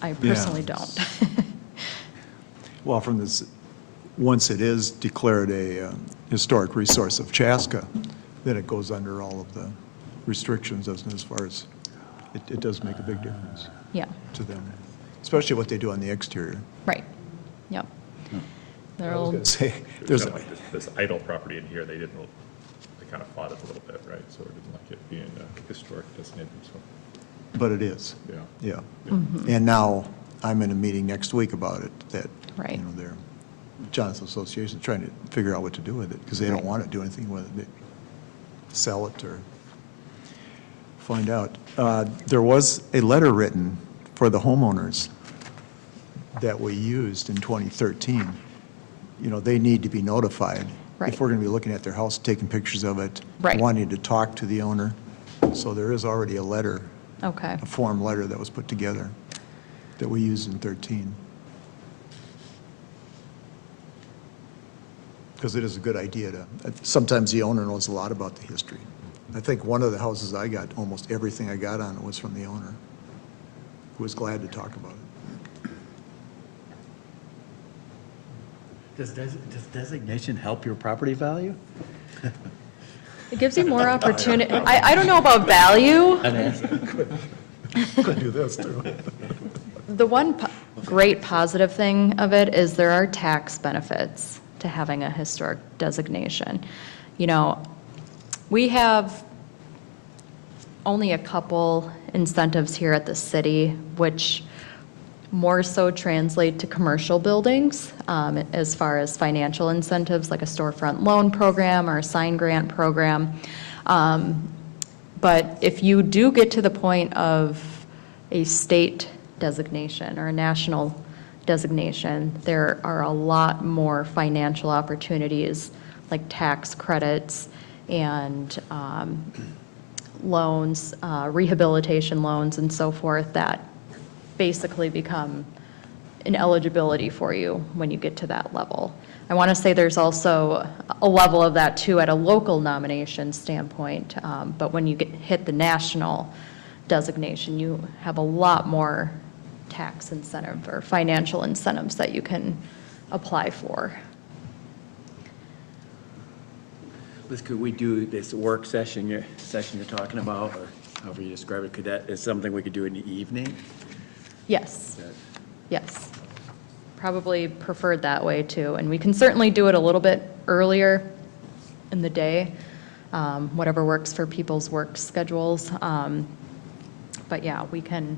I personally don't. Well, from this, once it is declared a historic resource of Chaska, then it goes under all of the restrictions, doesn't it, as far as, it does make a big difference Yeah, to them, especially what they do on the exterior. right, yep. I was going to say, There's there's, kind of like this idle property in here, they kind of fought it a little bit, right? So it didn't like it being historic designated, so, but it is, yeah. yeah. And now, I'm in a meeting next week about it, that, Right. you know, they're, Johnson Association, trying to figure out what to do with it, because they don't want to do anything with it. They sell it or find out. There was a letter written for the homeowners that we used in 2013. You know, they need to be notified. Right. If we're going to be looking at their house, taking pictures of it. Right. Wanting to talk to the owner. So there is already a letter, Okay, a form letter that was put together that we used in 13. Because it is a good idea to, sometimes the owner knows a lot about the history. I think one of the houses I got, almost everything I got on it was from the owner, who was glad to talk about it. Does designation help your property value? It gives you more opportunity. I don't know about value. Could do this, too. The one great positive thing of it is there are tax benefits to having a historic designation. You know, we have only a couple incentives here at the city, which more so translate to commercial buildings, as far as financial incentives, like a storefront loan program or a sign grant program. But if you do get to the point of a state designation or a national designation, there are a lot more financial opportunities, like tax credits and loans, rehabilitation loans and so forth, that basically become an eligibility for you when you get to that level. I want to say there's also a level of that too at a local nomination standpoint, but when you hit the national designation, you have a lot more tax incentive or financial incentives that you can apply for. Liz, could we do this work session you're talking about, or however you describe it, is something we could do in the evening? Yes, yes. Probably preferred that way too. And we can certainly do it a little bit earlier in the day, whatever works for people's work schedules. But yeah, we can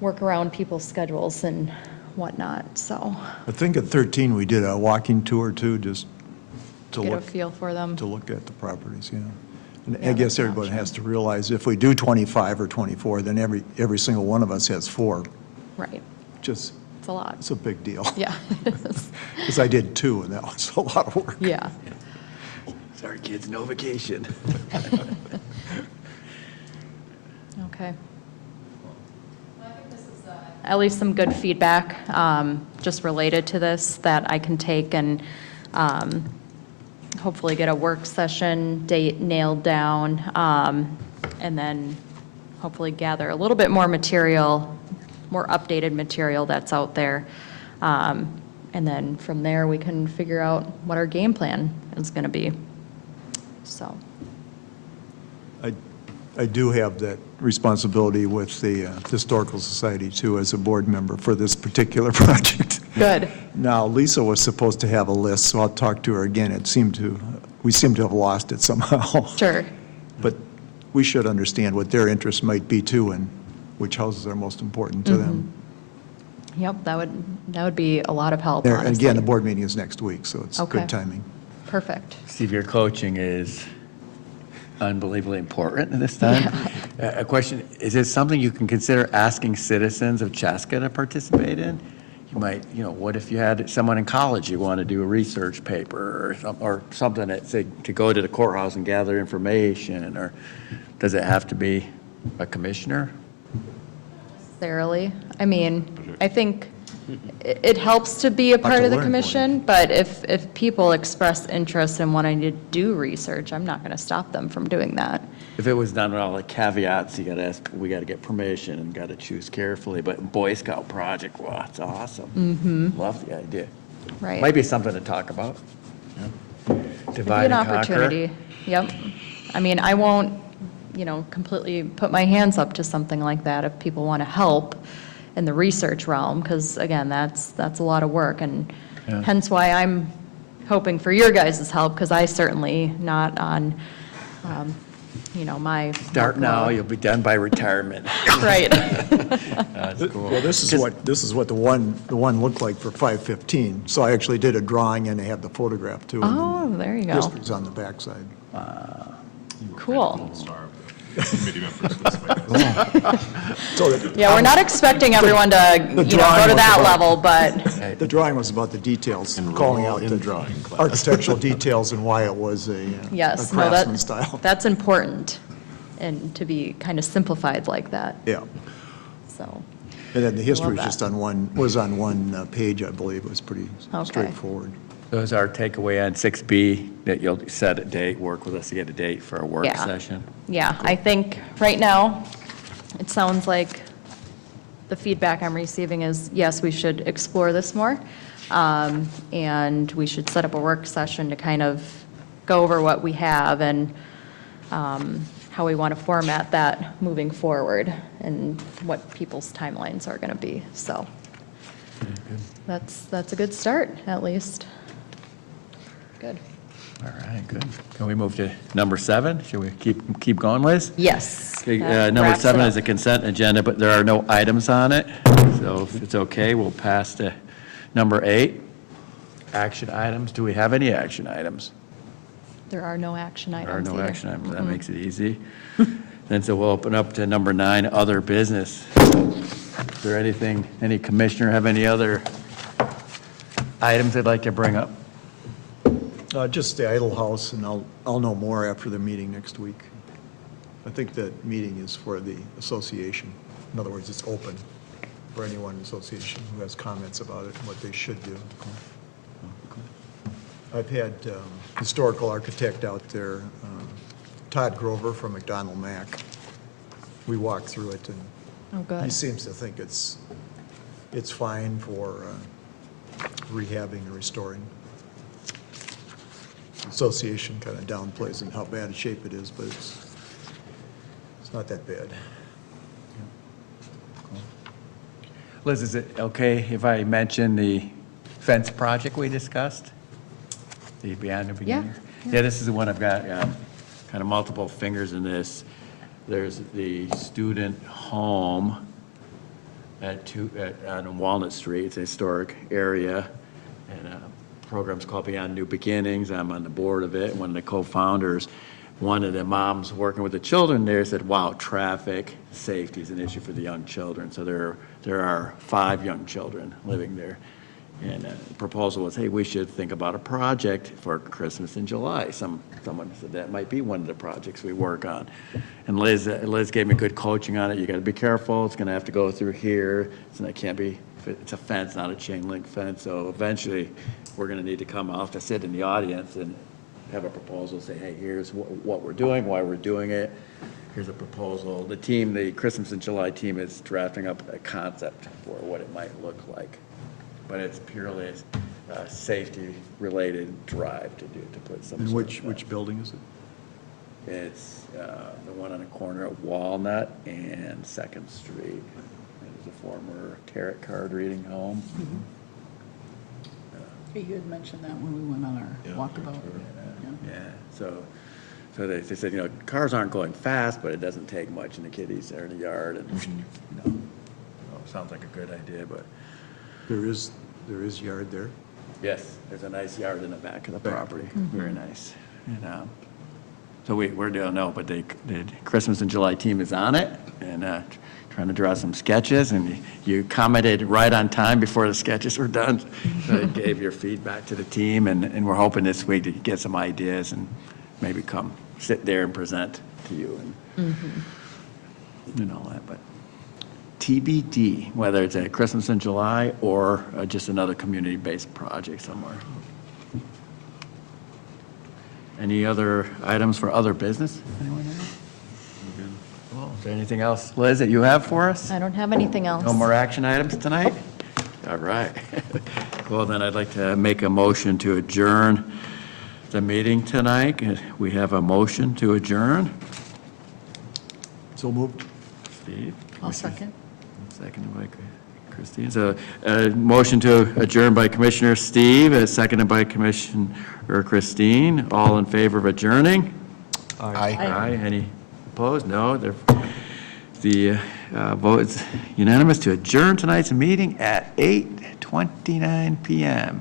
work around people's schedules and whatnot, so I think at 13, we did a walking tour, too, just to get a look, feel for them. to look at the properties, yeah. And Yeah, I guess that's an everybody option. has to realize, if we do 25 or 24, then every single one of us has 4, Right, just, it's a lot. it's a big deal. Yeah, Because I did 2, and that was a lot of work. yeah. Sorry, kids, no vacation. Okay. At least some good feedback, just related to this, that I can take and hopefully get a work session date nailed down, and then hopefully gather a little bit more material, more updated material that's out there. And then from there, we can figure out what our game plan is going to be. So, I do have that responsibility with the Historical Society, too, as a board member for this particular project. good. Now, Lisa was supposed to have a list, so I'll talk to her again. We seem to have lost it somehow. Sure. But we should understand what their interests might be, too, and which houses are most important to them. Yep, that would be a lot of help, There- honestly. Again, the board meeting is next week, so it's Okay. good timing. Perfect. Steve, your coaching is unbelievably important this time. A question, is it something you can consider asking citizens of Chaska to participate in? You might, what if you had someone in college you want to do a research paper or something that, say, to go to the courthouse and gather information, or does it have to be a commissioner? Necessarily. I mean, I think it helps to be a part to of the learn for commission, but if people express interest in wanting to do research, I'm not going to stop them from doing that. If it was done with all the caveats, you got to ask, we got to get permission and got to choose carefully, but Boy Scout project, wow, that's awesome. Love the idea. Right. Might be something to talk about. It'd be Divide an and conquer. opportunity. Yep. I mean, I won't, completely put my hands up to something like that if people want to help in the research realm, because again, that's a lot of work, and Yeah. hence why I'm hoping for your guys' help, because I certainly not on, my. Start now, you'll be done by retirement. Right. That's cool. Well, this is what the one looked like for 515. So I actually did a drawing, and I have the photograph, too. and Oh, there you the go. history's on the backside. Cool. Star of the committee members this way. So Yeah, we're not expecting everyone to, go drawing to was that about- level, but, the drawing was about the details, Enroll calling out in the drawing class. architectural details and why it was a yes, no, craftsman style. that's important, and to be kind of simplified like that, Yeah. so. And then the history was that. just on one page, I believe. It was pretty Okay. straightforward. So is our takeaway on 6B that you'll set a date, work with us to get a date for a work Yeah. session? Yeah, I think right now, it sounds like the feedback I'm receiving is, yes, we should explore this more. And we should set up a work session to kind of go over what we have and how we want to format that moving forward and what people's timelines are going to be. So that's a good start, at least. Good. All right, good. Can we move to number 7? Should we keep going, Liz? Yes. Okay, that number wraps it 7 up. is a consent agenda, but there are no items on it. So if it's okay, we'll pass to number 8. Action items. Do we have any action items? There are no action There items are no either. action items. That makes it easy. Then so we'll open up to number 9, other business. Is there anything, any commissioner have any other items they'd like to bring up? Just the Idle House, and I'll know more after the meeting next week. I think that meeting is for the association. In other words, it's open for anyone in the association who has comments about it and what they should do. I've had historical architect out there, Todd Grover from McDonald Mack. We walked through it, and Oh, good. he seems to think it's fine for rehabbing and restoring. Association kind of downplays in how bad a shape it is, but it's not that bad. Liz, is it okay if I mention the fence project we discussed? The Beyond the Beginner? Yeah, this is the one I've got kind of multiple fingers in this. There's the student home on Walnut Street. It's a historic area, and program's called Beyond New Beginnings. I'm on the board of it, one of the co-founders. One of the moms working with the children there said, wow, traffic safety is an issue for the young children. So there are 5 young children living there. And the proposal was, hey, we should think about a project for Christmas in July. Someone said that might be one of the projects we work on. And Liz gave me good coaching on it. You got to be careful. It's going to have to go through here. So it can't be, it's a fence, not a chain link fence. So eventually, we're going to need to come out to sit in the audience and have a proposal, say, hey, here's what we're doing, why we're doing it. Here's a proposal. The team, the Christmas in July team, is drafting up a concept for what it might look like. But it's purely a safety-related drive to put some. And sort of which building is it? It's the one on the corner of Walnut and 2nd Street. It's a former tarot card reading home. You had mentioned that when we went on our walkabout. Yeah, so they said, cars aren't going fast, but it doesn't take much, and the kiddies are in the yard, and, sounds like a good idea, but. There is yard there. Yes, there's a nice yard in the back of the property, very nice. And so we're doing, but the Christmas in July team is on it, and trying to draw some sketches, and you commented right on time before the sketches were done. So you gave your feedback to the team, and we're hoping this week to get some ideas and maybe come sit there and present to you and all that, but TBD, whether it's a Christmas in July or just another community-based project somewhere. Any other items for other business? Anyone have? Well, is there anything else, Liz, that you have for us? I don't have anything else. No more action items tonight? All right. Well, then I'd like to make a motion to adjourn the meeting tonight. We have a motion to adjourn. So moved. Steve? I'll second. Seconded by Christine. So a motion to adjourn by Commissioner Steve, seconded by Commissioner Christine. All in favor of adjourning? Aye. Aye. Any opposed? No. The vote is unanimous to adjourn tonight's meeting at 8:29 p.m.